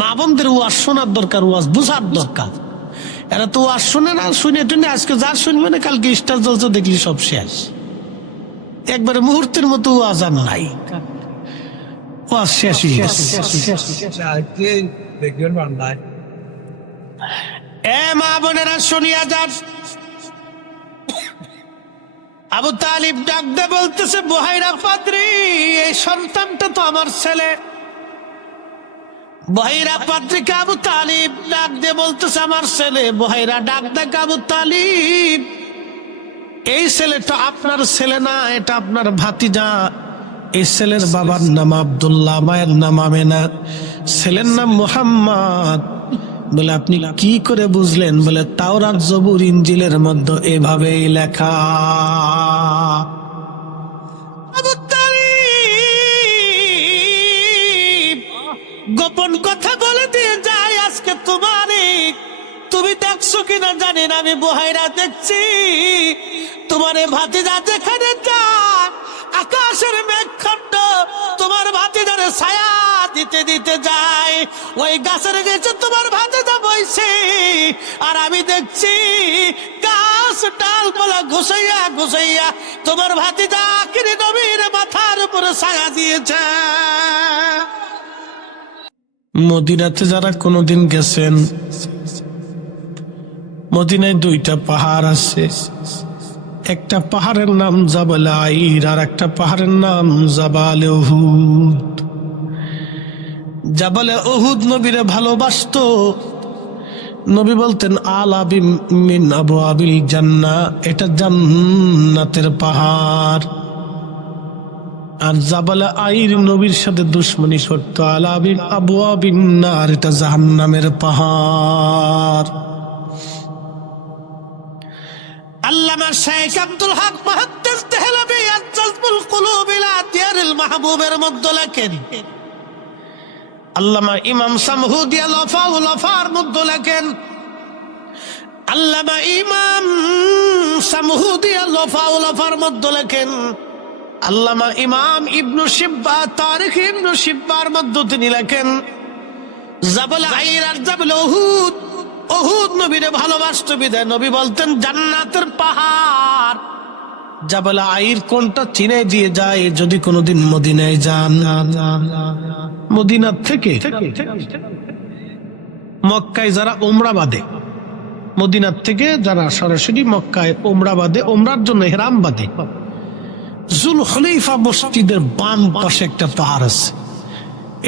মা বোনদের ওয়াজ শোনার দরকার, ওয়াজ বুঝার দরকার। এরা তো ওয়াজ শুনে না, শুনে টুনে আজকে যা শুনবে না, কালকে স্টার জলসা দেখলি সব শেষ। একবারে মুহূর্তের মতো ওয়াজ আর নাই, ওয়াজ শেষ হয়ে গেছে। এ মা বোনেরা শুনিয়া যান, আবু তালিব ডাক দে বলতেছে, বুহাইরা পাদ্রী, এই সন্তানটা তো আমার ছেলে। বুহাইরা পাদ্রীকে আবু তালিব ডাক দে বলতেছে, আমার ছেলে। বুহাইরা ডাক দে, আবু তালিব, এই ছেলেটা আপনার ছেলে না, এটা আপনার ভাতিজা। এই ছেলের বাবার নাম আব্দুল্লাহ, মায়ের নাম আমেনা, ছেলের নাম মুহাম্মদ। বলে আপনি কি করে বুঝলেন? বলে তাওরাত জবুর ইনজিলের মধ্যে এভাবেই লেখা। আবু তালিব গোপন কথা বলে দিয়ে যায়, আজকে তুমি দেখছো কিনা জানি না, আমি বুহাইরা দেখছি। তোমার ভাতিজা যেখানে যায়, আকাশের মেঘখণ্ড তোমার ভাতিজারে ছায়া দিতে দিতে যায়। ওই গাছের নিচে তোমার ভাতিজা বইছে, আর আমি দেখছি গাছ ডালপালা ঘুষাইয়া ঘুষাইয়া তোমার ভাতিজা আখিরি নবীর মাথার উপরে ছায়া দিয়েছে। মদিনাতে যারা কোনোদিন গেছেন, মদিনায় দুইটা পাহাড় আছে। একটা পাহাড়ের নাম জাবাল আইর, আর একটা পাহাড়ের নাম জাবাল উহুদ। জাবালে উহুদ নবীরে ভালোবাসতো। নবী বলতেন, আলা মিন আবওয়াবিল জান্নাহ, এটা জান্নাতের পাহাড়। আর জাবাল আইর নবীর সাথে দুশমনি করতো, আলা মিন আবওয়াবিন নার, এটা জাহান্নামের পাহাড়। আল্লামা শেখ আব্দুল হক মুহাদ্দিস দেহলভী আল-জাযবুল কুলুব ইলা দিয়ারিল মাহবুবের মধ্যে লেখেন, আল্লামা ইমাম সামহুদি আল-ওয়াফাউল ওয়াফার মধ্যে লেখেন, আল্লামা ইমাম সামহুদি আল-ওয়াফাউল ওয়াফার মধ্যে লেখেন, আল্লামা ইমাম ইবনু শিব্বা তারিখ ইবনু শিব্বার মধ্যে তিনি লেখেন, জাবাল আইর আর জাবাল উহুদ, উহুদ নবীরে ভালোবাসতো বিধায় নবী বলতেন জান্নাতের পাহাড়। জাবাল আইর কোনটা চিনে দিয়ে যায় যদি কোনোদিন মদিনায় যান। মদিনা থেকে মক্কায় যারা উমরা বাঁধে, মদিনার থেকে যারা সরাসরি মক্কায় উমরা বাঁধে, উমরার জন্য ইহরাম বাঁধে, জুল হুলাইফা মসজিদের বাম পাশে একটা পাহাড় আছে,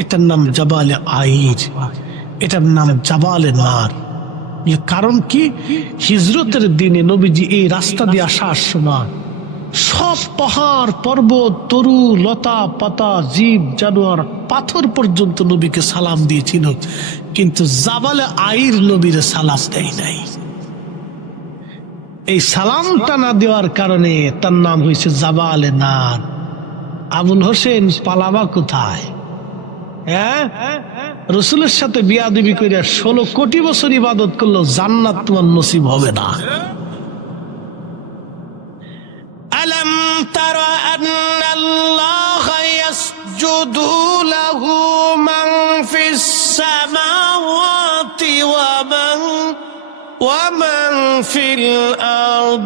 এটার নাম জাবালে আইর, এটার নাম জাবালে নার। কারণ কি? হিজরতের দিনে নবীজি এই রাস্তা দিয়ে আসার সময় সব পাহাড় পর্বত, তরু লতা পাতা, জীব জানোয়ার, পাথর পর্যন্ত নবীকে সালাম দিয়েছিল, কিন্তু জাবালে আইর নবীরে সালাম দেয় নাই। এই সালামটা না দেওয়ার কারণে তার নাম হয়েছে জাবালে নার। আবুল হোসেন পালাবা কোথায়? হ্যাঁ, রসুলের সাথে বিয়াদবি করে 16 কোটি বছর ইবাদত করলো, জান্নাত তোমার নসিব হবে না। আলম তারা আন্নাল্লাহ ইয়াসজুদু লাহু মান ফিস সামাওয়াতি ওয়া মান ফিল আরদ।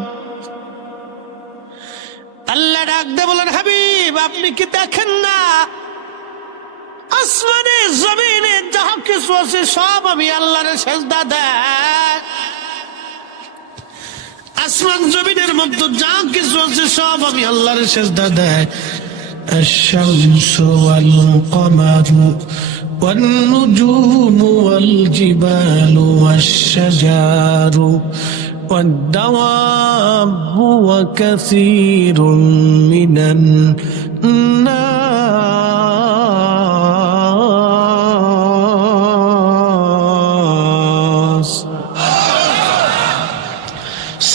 আল্লাহ ডাক দে বলেন, হাবিব আপনি কি দেখেন না আসমানে জমিনে যাহা কিছু আছে সব আমি আল্লাহর সেজদা দেয়। আসমান জমিনের মধ্যে যা কিছু আছে সব আমি আল্লাহর সেজদা দেয়। আশ-শামসু ওয়াল কমারু ওয়ান নুজুমু ওয়াল জিবালু ওয়াশ-শাজারু والدواب وكثير من الناس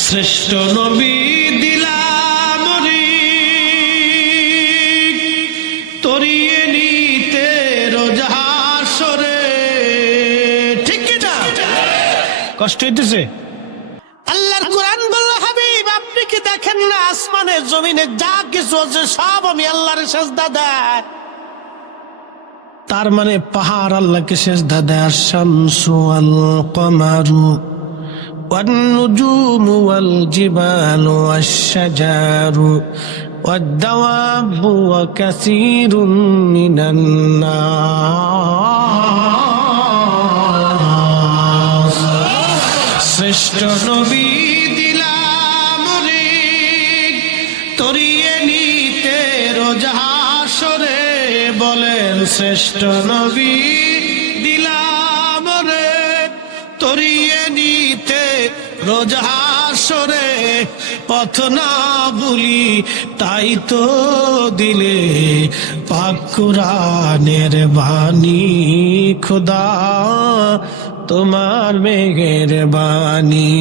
শ্রেষ্ঠ নবী দিলাম তরিয়ে নিতে রোজাহাসরে। ঠিক কি না? কষ্ট হইতেছে? আল্লাহর কোরআন বলল, হাবিব আপনি কি দেখেন না আসমানে জমিনে যা কিছু আছে সব আমি আল্লাহর সেজদা দেয়। তার মানে পাহাড় আল্লাহকে সেজদা দেয়, শামসু ওয়াল কমারু والنجوم والجبال والشجر والدواب وكثير من الناس শ্রেষ্ঠ নবী দিলাম তরিয়ে নিতে রোজাহাসরে। বলেন শ্রেষ্ঠ নবী দিলাম তরিয়ে নিতে রোজাহাসরে। পথ না ভুলি তাই তো দিলে পাক কুরআনের বাণী। খোদা তোমার মেহেরবানি,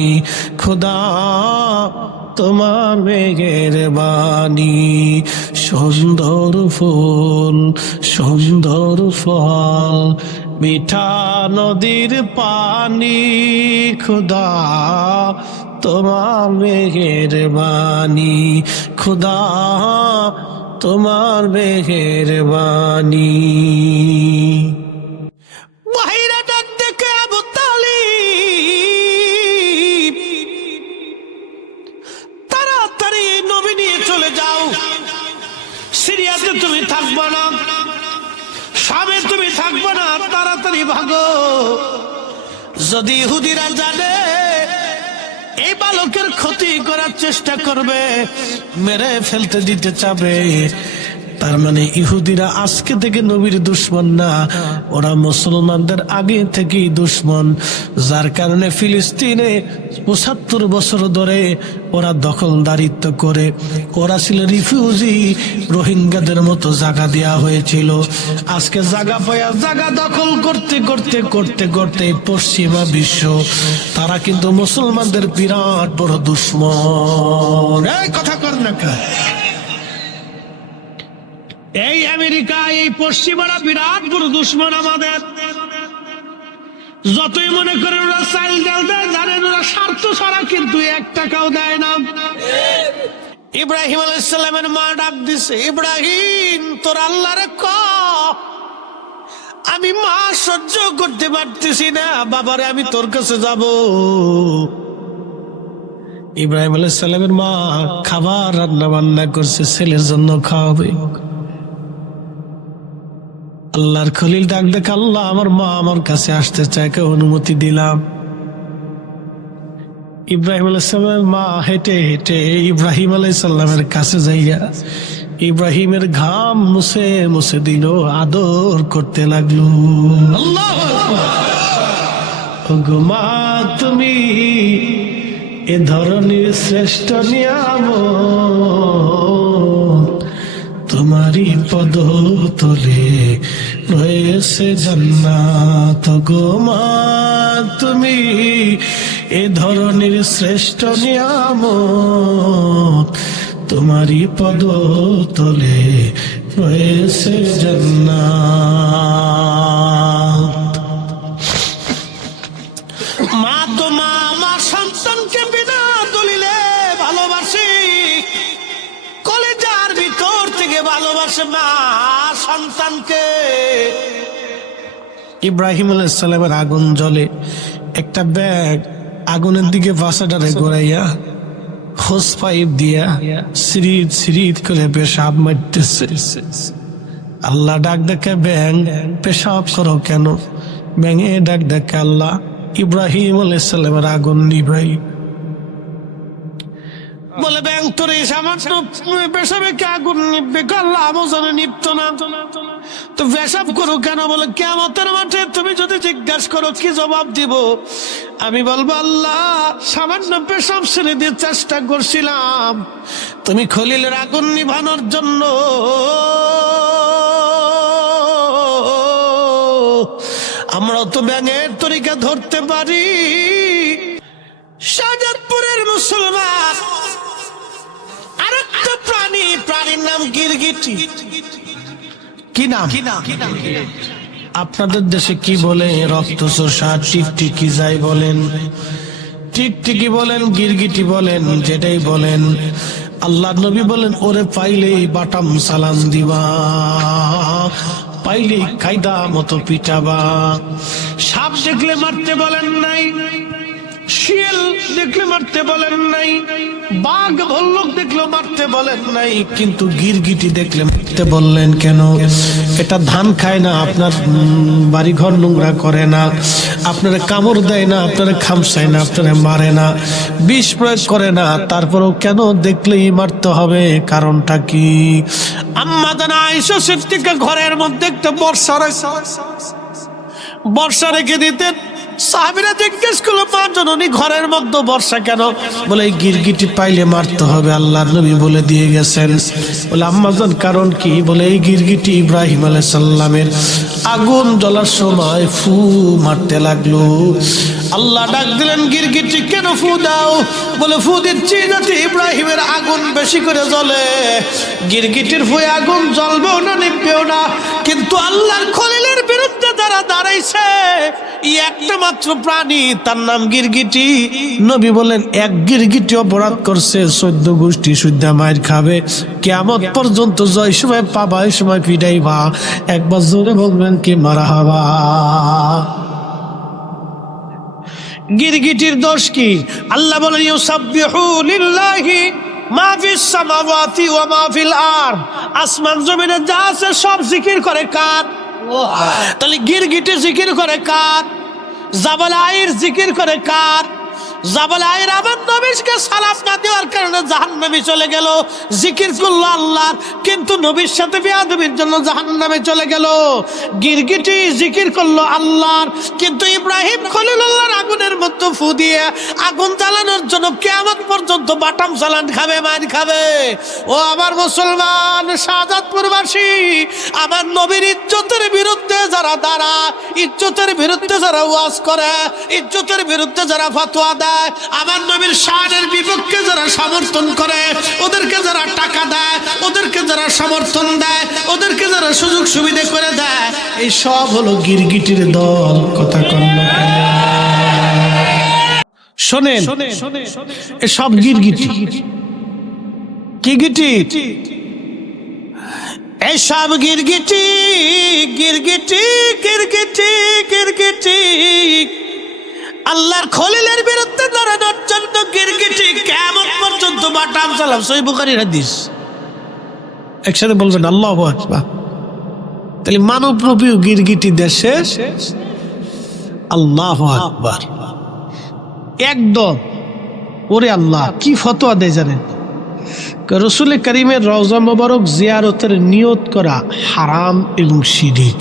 খোদা তোমার মেহেরবানি। সুন্দর ফুল সুন্দর ফল মিঠা নদীর পানি, খোদা তোমার মেহেরবানি, খোদা তোমার মেহেরবানি। বাহিরাটার দেখে আবু তালিব, তাড়াতাড়ি নবী নিয়ে চলে যাও, সিরিয়াতে তুমি থাকবা না, শামে তুমি থাকবা না, তাড়াতাড়ি ভাগো। যদি ইহুদিরা জানে এই বালকের ক্ষতি করার চেষ্টা করবে, মেরে ফেলতে দিতে চাবে, তার মানে ইহুদিরা আজকে থেকে নবীর দুশমন না, ওরা মুসলমানদের আগে থেকেই দুশমন। যার কারণে ফিলিস্তিনে ৭৫ বছর ধরে ওরা দখলদারিত্ব করে, ওরা ছিল রিফিউজি, রোহিঙ্গাদের মতো জায়গা দেওয়া হয়েছিল। আজকে জায়গা পায়া জায়গা দখল করতে করতে করতে করতে পশ্চিমা বিশ্ব তারা কিন্তু মুসলমানদের বিরাট বড় দুশমন। এই কথা কর না কা, এই আমেরিকা এই পশ্চিমারা বিরাট বড় দুশমন আমাদের। যতই মনে করেন ওরা চাইল ডাল দেয়, জানেন ওরা স্বার্থ ছাড়া কিন্তু ১ টাকাও দেয় না। ইব্রাহিম আলাইহিস সালামের মা ডাক দিছে, ইব্রাহিম তোর আল্লাহরে ক আমি মা সহ্য করতে পারতেছি না, বাবারে আমি তোর কাছে যাব। ইব্রাহিম আলাইহিস সালামের মা খাবার রান্না বান্না করছে, ছেলের জন্য খাওয়াবে। আল্লাহর খলিল ডাক দেখ, আল্লাহ আমার মা আমার কাছে আসতে চায়, কে অনুমতি দিলাম। ইব্রাহিম আলাইহিস সালামের মা হেঁটে হেঁটে ইব্রাহিম আলাইহিস সালামের কাছে যাইয়া ইব্রাহিমের ঘাম মুছে মুছে দিল, আদর করতে লাগলো। আল্লাহু আকবার। ওগো মা তুমি এ ধরনের শ্রেষ্ঠ নিয়ামত, তোমারই পদ তলে রয়েছে জান্নাত। গো মা তুমি এ ধরনের শ্রেষ্ঠ নিয়ামত, তোমারই পদ তলে রয়েছে জান্নাত। মা তো মা আমার সন্তানকে বিনা দলিলে ভালোবাসি, কলেজার ভিতর থেকে ভালোবাসে মা সন্তানকে। ইব্রাহিম আলাইহিস সালামের আগুন জ্বলে, একটা ব্যাগ আগুনের দিকে বাসাটারে গড়াইয়া হোস পাইপ দিয়া সিরিদ সিরিদ করে পেশাব মারতেছে। আল্লাহ ডাক দেখে, ব্যাং পেশাব করো কেন? ব্যাঙে ডাক দেখে, আল্লাহ ইব্রাহিম আলাইহিস সালামের আগুন নিভাই। বলে ব্যাং তোর এই সামান্য পেশাবে কে আগুন নিববে? আল্লাহ আমজনে নিপ্ত না তো পেশাব করো কেন? বলে কিয়ামতের মাঠে তুমি যদি জিজ্ঞাসা করো কি জবাব দিব? আমি বলবো আল্লাহ সামান্য পেশাব ছেড়ে দিয়ে চেষ্টা করছিলাম তুমি খলিলের আগুন নিভানোর জন্য। আমরাও তো ব্যাঙের তরিকা ধরতে পারি। শাহজাদপুরের মুসলমান আরেকটা প্রাণীর নাম গিরগিটি। কি নাম? আপনাদের দেশে কি বলে? রক্তচোষা, টিকটিকি যাই বলেন, টিকটিকি বলেন, গিরগিটি বলেন, যেটাই বলেন, আল্লাহ নবী বলেন ওরে পাইলেই বাটাম সালাম দিবা, পাইলেই কায়দা মতো পিটাবা। সাপ দেখলে মারতে বলেন নাই, শিয়াল দেখলে মারতে বলেন নাই, বাঘ ভল্লুক দেখলে মারতে বলেন নাই, কিন্তু গিরগিটি দেখলে মারতে বললেন কেন? এটা ধান খায় না, আপনার বাড়ি ঘর নোংরা করে না, আপনারা কামড় দেয় না, আপনারা খামসায় না, আপনারা মারে না, বিষ প্রয়োগ করে না, তারপরেও কেন দেখলেই মারতে হবে? কারণটা কি? আম্মা জানা আয়েশা সিদ্দিকা ঘরের মধ্যে একটা বর্ষা রেখে দিতেন। সাহাবীরা জিজ্ঞেস করলো মা জননী ঘরের মধ্যে বর্ষা কেন? বলে এই গিরগিটি পাইলে মারতে হবে, আল্লাহর নবী বলে দিয়ে গেছেন। বলে আম্মাজান কারণ কি? বলে এই গিরগিটি ইব্রাহিম আলাইহিস সালামের আগুন জ্বলার সময় ফু মারতে লাগলো। আল্লাহ ডাক দিলেন গিরগিটি কেন ফু দাও? বলে ফু দিচ্ছি যাতে ইব্রাহিমের আগুন বেশি করে জ্বলে। গিরগিটির ফুয়ে আগুন জ্বলবেও না নিভবেও না, কিন্তু আল্লাহর খলিলের বিরুদ্ধে যারা দাঁড়াইছে একটা মাত্র প্রাণী, তার নাম গিরগিটি। নবী বলেন এক গিরগিটি অপরাধ করছে 14 গোষ্ঠী সুদ্ধা মায়ের খাবে, কিয়ামত পর্যন্ত জয় সময় পাবা এই সময় পিটাইবা। একবার জোরে বলবেন কি মারহাবা। গিরগিটির দোষ কি? আল্লাহ বলেন ইউসাব্বিহু লিল্লাহি মা ফিস সামাওয়াতি ওয়া মা ফিল আরদ, আসমান জমিনে যা আছে সব জিকির করে কার? তাহলে গিরগিটি জিকির করে কার? জাবাল আয়ের জিকির করে কার? জাবাল আয়ের আমার নবীকে সালাম না দেওয়ার কারণে জাহান্নামে চলে গেল, জিকির করলো আল্লাহর, কিন্তু নবীর সাথে বেয়াদবির জন্য জাহান্নামে চলে গেল। গিরগিটি জিকির করলো আল্লাহর, কিন্তু ইব্রাহিম খলিলুল্লাহর আগুনের মধ্যে ফু দিয়ে আগুন জ্বালানোর জন্য কিয়ামত পর্যন্ত বাটাম চালান খাবে, মার খাবে। ও আমার মুসলমান শাহজাদপুরবাসী, আমার নবীর ইজ্জতের বিরুদ্ধে যারা দাঁড়ায়, ইজ্জতের বিরুদ্ধে যারা ওয়াজ করে, ইজ্জতের বিরুদ্ধে যারা ফতোয়া দেয়, আমার নবীর শানের বিপক্ষে যারা সমর্থন করে, ওদেরকে যারা টাকা দেয়, ওদেরকে যারা সমর্থন দেয়, ওদেরকে যারা সুযোগ সুবিধা করে দেয়, এই সব হলো গিরগিটির দল। কথা কন না কেন? শোনেন, এসব গিরগিটি। কি গিটি? এসব গিরগিটি, গিরগিটি, গিরগিটি, গিরগিটি আল্লাহর খলিলের বিরুদ্ধে দাঁড়ানোর জন্য গিরগিটি কিয়ামত পর্যন্ত বাটাম চালাম। সহিহ বুখারীর হাদিস। একসাথে বলবেন আল্লাহু আকবার। তাহলে মানবরূপী গিরগিটি দেশে আল্লাহু আকবার একদম। ওরে আল্লাহ কি ফতোয়া দেয় জানেন? রাসূল কারীমের রওজা মোবারক জিয়ারতের নিয়ত করা হারাম এবং শিরক।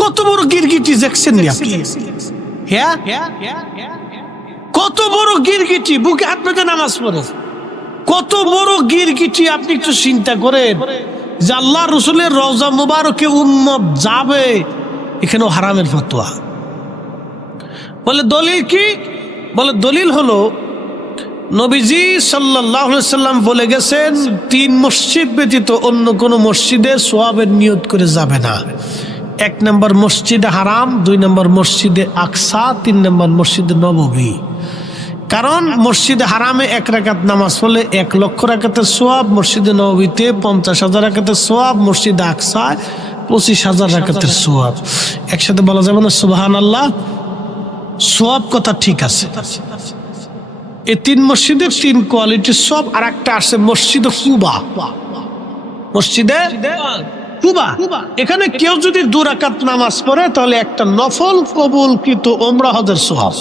কত বড় গিরগিটি দেখছেন নি আপনি? হ্যাঁ, কত বড় গিরগিটি বুকে হাত পেতে নামাজ পড়ে। কত বড় গিরগিটি আপনি একটু চিন্তা করেন যে আল্লাহ রসুলের রওজা মুবারকে উম্মত যাবে, এখানেও হারামের ফতোয়া। বলে দলিল কি? বলে দলিল হলো নবীজি সাল্লাল্লাহু আলাইহি সাল্লাম বলে গেছেন 3 মসজিদ ব্যতীত অন্য কোন মসজিদে সওয়াবের নিয়ত করে যাবে না। 1 নম্বর মসজিদে হারাম, 2 নম্বর মসজিদে আকসা, 3 নম্বর মসজিদে নববী। কারণ মসজিদে হারামে 1 রাকাত নামাজ পড়লে 1 লক্ষ রাকাতের সওয়াব, মসজিদে নববীতে 50,000 রাকাতের সওয়াব, মসজিদে আকসায় 25,000 রাকাতের সওয়াব। একসাথে বলা যাবে না সুবহানাল্লাহ? সওয়াব কথা ঠিক আছে। এই 3 মসজিদের 3 কোয়ালিটির সব। আর একটা আছে মসজিদে কুবা। মসজিদে কুবা, এখানে কেউ যদি 2 রাকাত নামাজ পড়ে তাহলে একটা নফল কবুলকৃত উমরা হজের সওয়াব।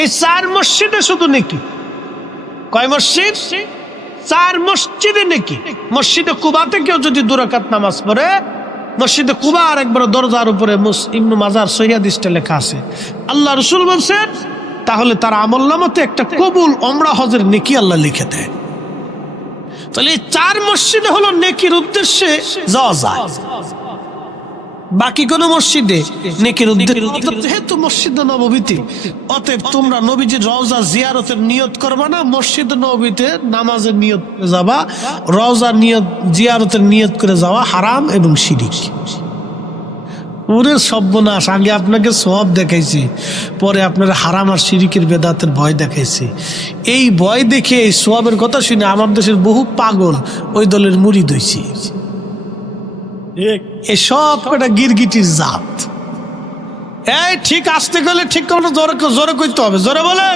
এই 4 মসজিদে শুধু নাকি কয় মসজিদ? 4 মসজিদে নেকি। মসজিদে কুবাতে কেউ যদি 2 রাকাত নামাজ পড়ে, মসজিদে কুবা আর একবার দরজার উপরে ইবনে মাজার সহিহ হাদিসে লেখা আছে, আল্লাহ রাসূল বলেন তাহলে তার আমলনামাতে একটা কবুল ওমরা হজের নেকি আল্লাহ লিখে দেয়। তাহলে 4 মসজিদে হলো নেকির উদ্দেশ্যে যাওয়া যায়, বাকি কোন মসজিদে নেকির উদ্দেশ্যে যেহেতু মসজিদে নববীতে, অতএব তোমরা নবীজির রওজা জিয়ারতের নিয়ত করবা না, মসজিদে নববীতে নামাজের নিয়ত করে যাবা। রওজা নিয়ত জিয়ারতের নিয়ত করে যাওয়া হারাম এবং শিরক। ওরে সর্বনাশ, আগে আপনাকে সওয়াব দেখাইছি, পরে আপনার হারাম আর শিরকের বেদাতের ভয় দেখাইছি। এই ভয় দেখে এই সওয়াবের কথা শুনে আমার দেশের বহু পাগল ওই দলের মুরিদ হইছে। এই সব কটা গিরগিটির জাত। এই ঠিক আসতে গেলে ঠিক করে জোরে জোরে কইতে হবে, জোরে বলে।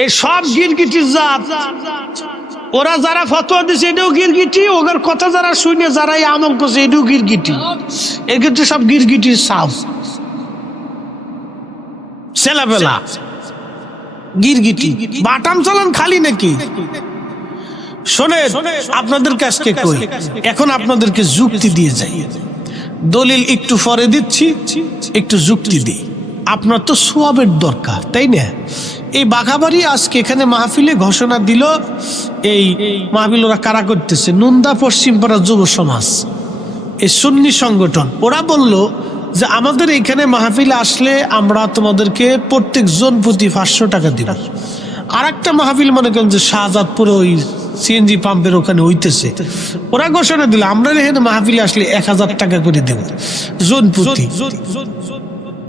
এই সব গিরগিটির জাত। ওরা যারা ফতোয়া দিছে এটাও গিরগিটি, ওদের কথা যারা শুনে যারা আমল করছে এটাও গিরগিটি। এর কিন্তু সব গিরগিটির সাপ, ছেলেবেলা গিরগিটি। বাটাম চালান খালি নাকি? শোনে, আপনাদের কাছকে কই, এখন আপনাদেরকে যুক্তি দিয়ে যাই। দলিল একটু পরে দিচ্ছি, একটু যুক্তি দিই। আপনার তো সওয়াবের দরকার, তাই না? এই বাঘাবাড়ি আজকে এখানে মাহফিলে ঘোষণা দিল, এই মাহফিল ওরা কারা করতেছে? নুন্দা পশ্চিমপাড়া যুব সমাজ, এই সুন্নি সংগঠন। ওরা বলল যে আমাদের এইখানে মাহফিলে আসলে আমরা তোমাদেরকে প্রত্যেক জন প্রতি 500 টাকা দিব। আর একটা মাহফিল মনে করেন যে শাহজাদপুরে ওই সিএনজি পাম্পের ওখানে হইতেছে, ওরা ঘোষণা দিল আমরা এখানে মাহফিলে আসলে 1000 টাকা করে দেব জন প্রতি।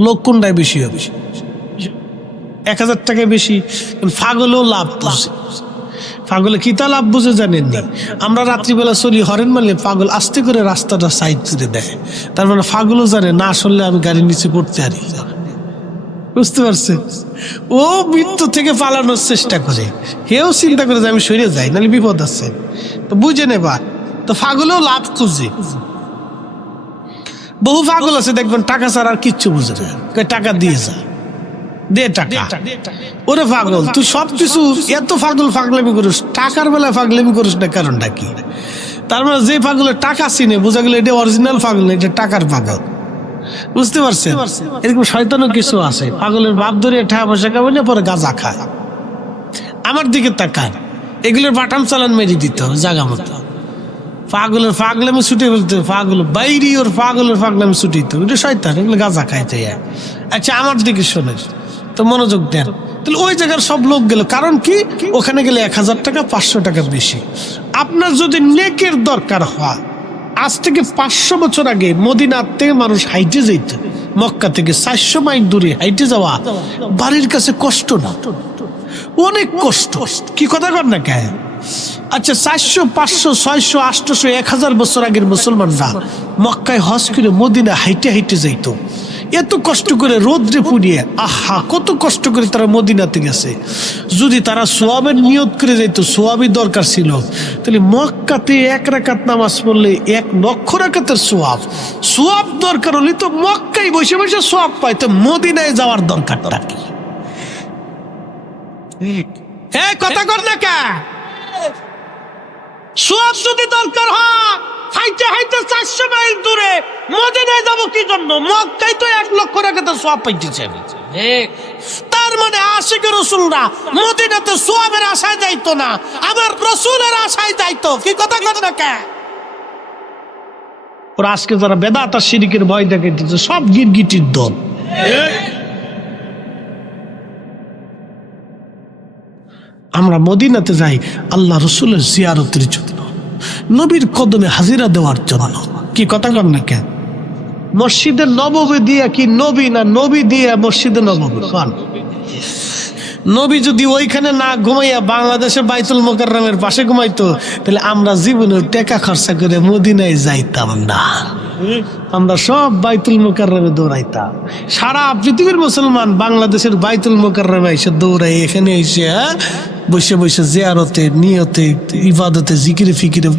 লোক কোনটায় বেশি হবে? 1000 টাকা বেশি। পাগলও লাভ বুঝে। পাগলে কিতা লাভ বুঝে জানেন না? আমরা রাত্রিবেলা চলি হরেন মারলে পাগল আস্তে করে রাস্তাটা সাইড করে দেয়। তার মানে পাগলও জানে না আসলে আমি গাড়ির নিচে পড়তে পারি। বুঝতে পারছে? ও মৃত্যু থেকে পালানোর চেষ্টা করে, কেউ চিন্তা করে যে আমি সরে যাই নাহলে বিপদ আছে। তো বুঝে নেবা, তো পাগলেও লাভ খুঁজে। বহু পাগল আছে দেখবেন টাকা ছাড়া আর কিচ্ছু বুঝে না, টাকা দিয়ে যা, দে টাকা। ওরে পাগল, তুই সবকিছু এত পাগলামি করিস, টাকার বেলায় পাগলামি করিস না, কারণটা কি? তার মানে যে পাগলের টাকা চিনে বোঝা গেল এটা অরিজিনাল পাগল, এটা টাকার পাগল। বুঝতে পারছেন? এরকম শয়তানও কিছু আছে, পাগলের বাপ ধরে টাকা পয়সা কামাই পরে গাঁজা খায়। আমার দিকে তাকান, এগুলোর বাটাম চালান মেরে দিত জায়গা মতো। পাগলের পাগলামি ছুটে ফেলতে, পাগল বাইরে ওর পাগলের পাগলামি ছুটিত, এটা শয়তান, এগুলো গাঁজা খাইতে। আচ্ছা আমার দিকে শোনেন তো, মনোযোগ দেন। তাহলে ওই জায়গার সব লোক গেল, কারণ কি? ওখানে গেলে 1000 টাকা 500 টাকা বেশি। আপনার যদি নেকের দরকার হয়, আজ থেকে 500 বছর আগে মদিনার থেকে মানুষ হাইটে যেত, মক্কা থেকে 400 মাইল দূরে হাইটে যাওয়া বাড়ির কাছে কষ্ট না, অনেক কষ্ট। কি কথা কর না কে? আচ্ছা 400 500 600 800 1000 বছর আগের মুসলমানরা মক্কায় হজ করে মদিনা হাইটে হাইটে যাইত, এত কষ্ট করে রোদ্রে পুড়িয়ে, আহা কত কষ্ট করে তারা মদিনাতে গেছে। যদি তারা সোয়াবের নিয়ত করে যাইত, সোয়াবই দরকার ছিল, তাহলে মক্কাতে 1 রাকাত নামাজ পড়লে 1 লক্ষ রাকাতের সোয়াব। সোয়াব দরকার হলে তো মক্কায় বসে বসে সোয়াব পায়, তো মদিনায় যাওয়ার দরকারটা কি? কথা কর না কে? সোয়াব যদি দরকার হয়, হাইটে হাইটে 400 মাইল দূরে মদিনায় যাবো কি জন্য? মক্কায় তো 1 লক্ষ রাকাতের সোয়াব পাইতেছে। তার মানে আশিক রাসূলরা মদিনাতে সোয়াবের আশায় যাইতো না, আমার রাসূলের আশায় যাইতো। কি কথা কর না কে? ওরা আজকে যারা বেদাত আর শিরকের ভয় দেখাইতেছে, সব গিরগিটির দল। আমরা মদিনাতে যাই আল্লাহ রসুলের জিয়ারতের জন্য, নবীর কদমে হাজিরা দেওয়ার জন্য। কি কথা কর না কেন? মসজিদে নববী দিয়ে কি নবী না নবী দিয়ে মসজিদে নববী? নবী যদি ওইখানে না ঘুমাইয়া বাংলাদেশের বাইতুল মোকাররমের পাশে ঘুমাইতো, তাহলে আমরা জীবনে টাকা খরচা করে মদিনায় যাইতাম না, আমরা সব বাইতুল মোকাররমে দৌড়াইতাম। সারা পৃথিবীর মুসলমান বাংলাদেশের বাইতুল মোকাররমে এসে দৌড়াই, এখানে এসে বসে বসে জিয়ারতে, নিয়তে, ইবাদতে, জিকিরে ফিকিরে।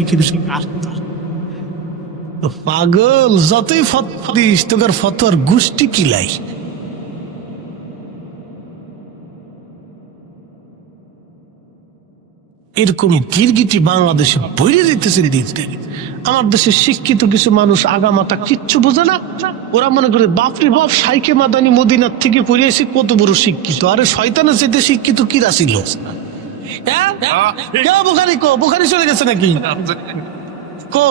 পাগল, যতই ফতোয়া দিস তোর ফতোয়ার গোষ্ঠী কিলাই। এরকম গিরগিটি বাংলাদেশে বইরে দিতেছেন দিন দিন। আমার দেশের শিক্ষিত কিছু মানুষ আগামাতা কিচ্ছু বোঝে না, ওরা মনে করে বাপরে বাপ শাইখে মাদানি মদিনার থেকে পড়ে এসে কত বড় শিক্ষিত। আরে শয়তানের চেয়ে শিক্ষিত কিরা ছিল? বোখারি কো, বোখারি চলে গেছে নাকি? কো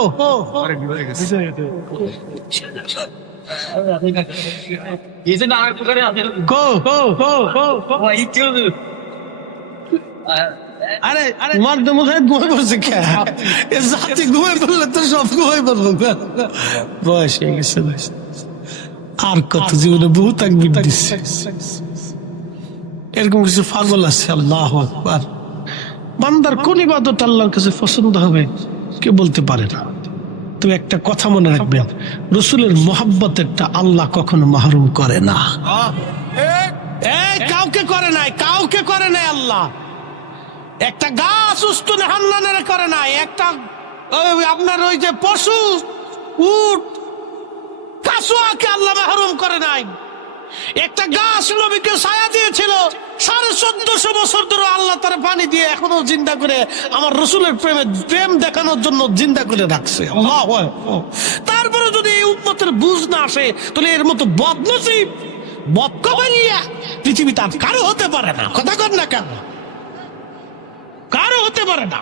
আরে আরে মাধ্যম ঘুমাই পড়ছে কে? জাতি ঘুমাই পড়লে তো সব ঘুমাই পড়বো। বয়স হয়ে গেছে, আর কত জীবনে বহু তাকবীর দিচ্ছে। এরকম কিছু পাগল আছে। আল্লাহু আকবার। বান্দার কোন ইবাদত আল্লাহর কাছে পছন্দ হবে কেউ বলতে পারে না। তবে একটা কথা মনে রাখবেন, রসুলের মোহাব্বতেরটা আল্লাহ কখনো মাহরুম করে না। কাউকে করে নাই, কাউকে করে নাই আল্লাহ। একটা গাছ উস্তুনে হান্নানের করে নাই, একটা আপনার ওই যে পশু উট কাসুয়াকে আল্লাহ মাহরুম করে নাই। একটা গাছ নবীকে ছায়া দিয়েছিল 1450 বছর ধরে, আল্লাহ তার পানি দিয়ে এখনো জিন্দা করে আমার রসুলের প্রেম দেখানোর জন্য জিন্দা করে রাখছে। তারপরে যদি এই উম্মতের বুঝ না আসে, তাহলে এর মতো বদনসিব বদকবলিয়া পৃথিবীতে আর কারো হতে পারে না। কথা কর না কেন? কারো হতে পারে না,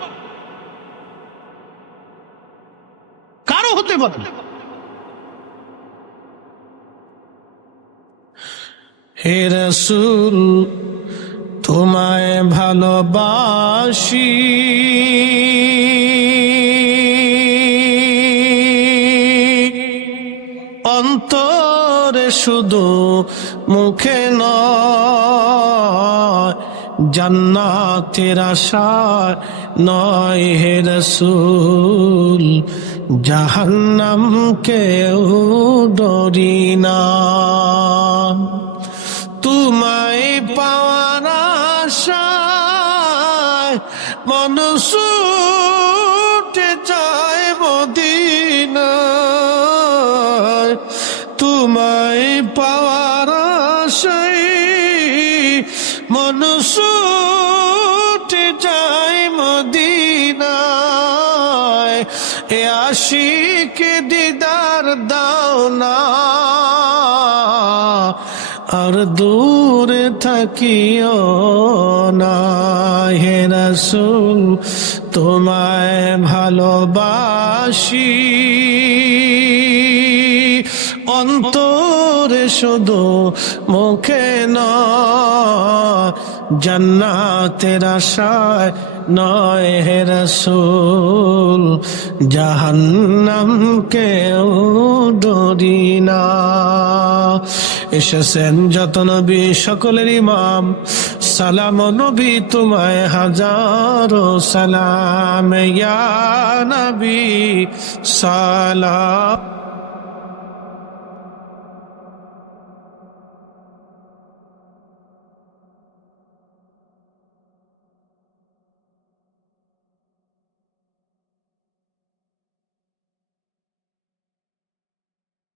কারো হতে পারে না। হে রাসূল তোমায় ভালোবাসি, অন্তরে শুধু মুখে নয়, জান্নাতের আশায় নয় হে রাসূল, জাহান্নাম কেউ ডরি না। তোমায় পাওয়ার আশায় মন ছুটে যায় মদিনায়, তোমায় পাওয়ার আশায় মন ছুটে যায় মদিনায়। এ আশিকে দিদার দাও না, আর দূরে থাকিও না। হে রাসূল তোমায় ভালোবাসি, অন্তরে শুধু মুখে নয়, জান্নাতের আশায় নয় হে রাসূল, জাহান্নাম কেউ ডরি না। এসেছেন যত নবী সকলের ইমাম, সালাম নবী তোমায় হাজারো সালাম, ইয়া নবী সালাম।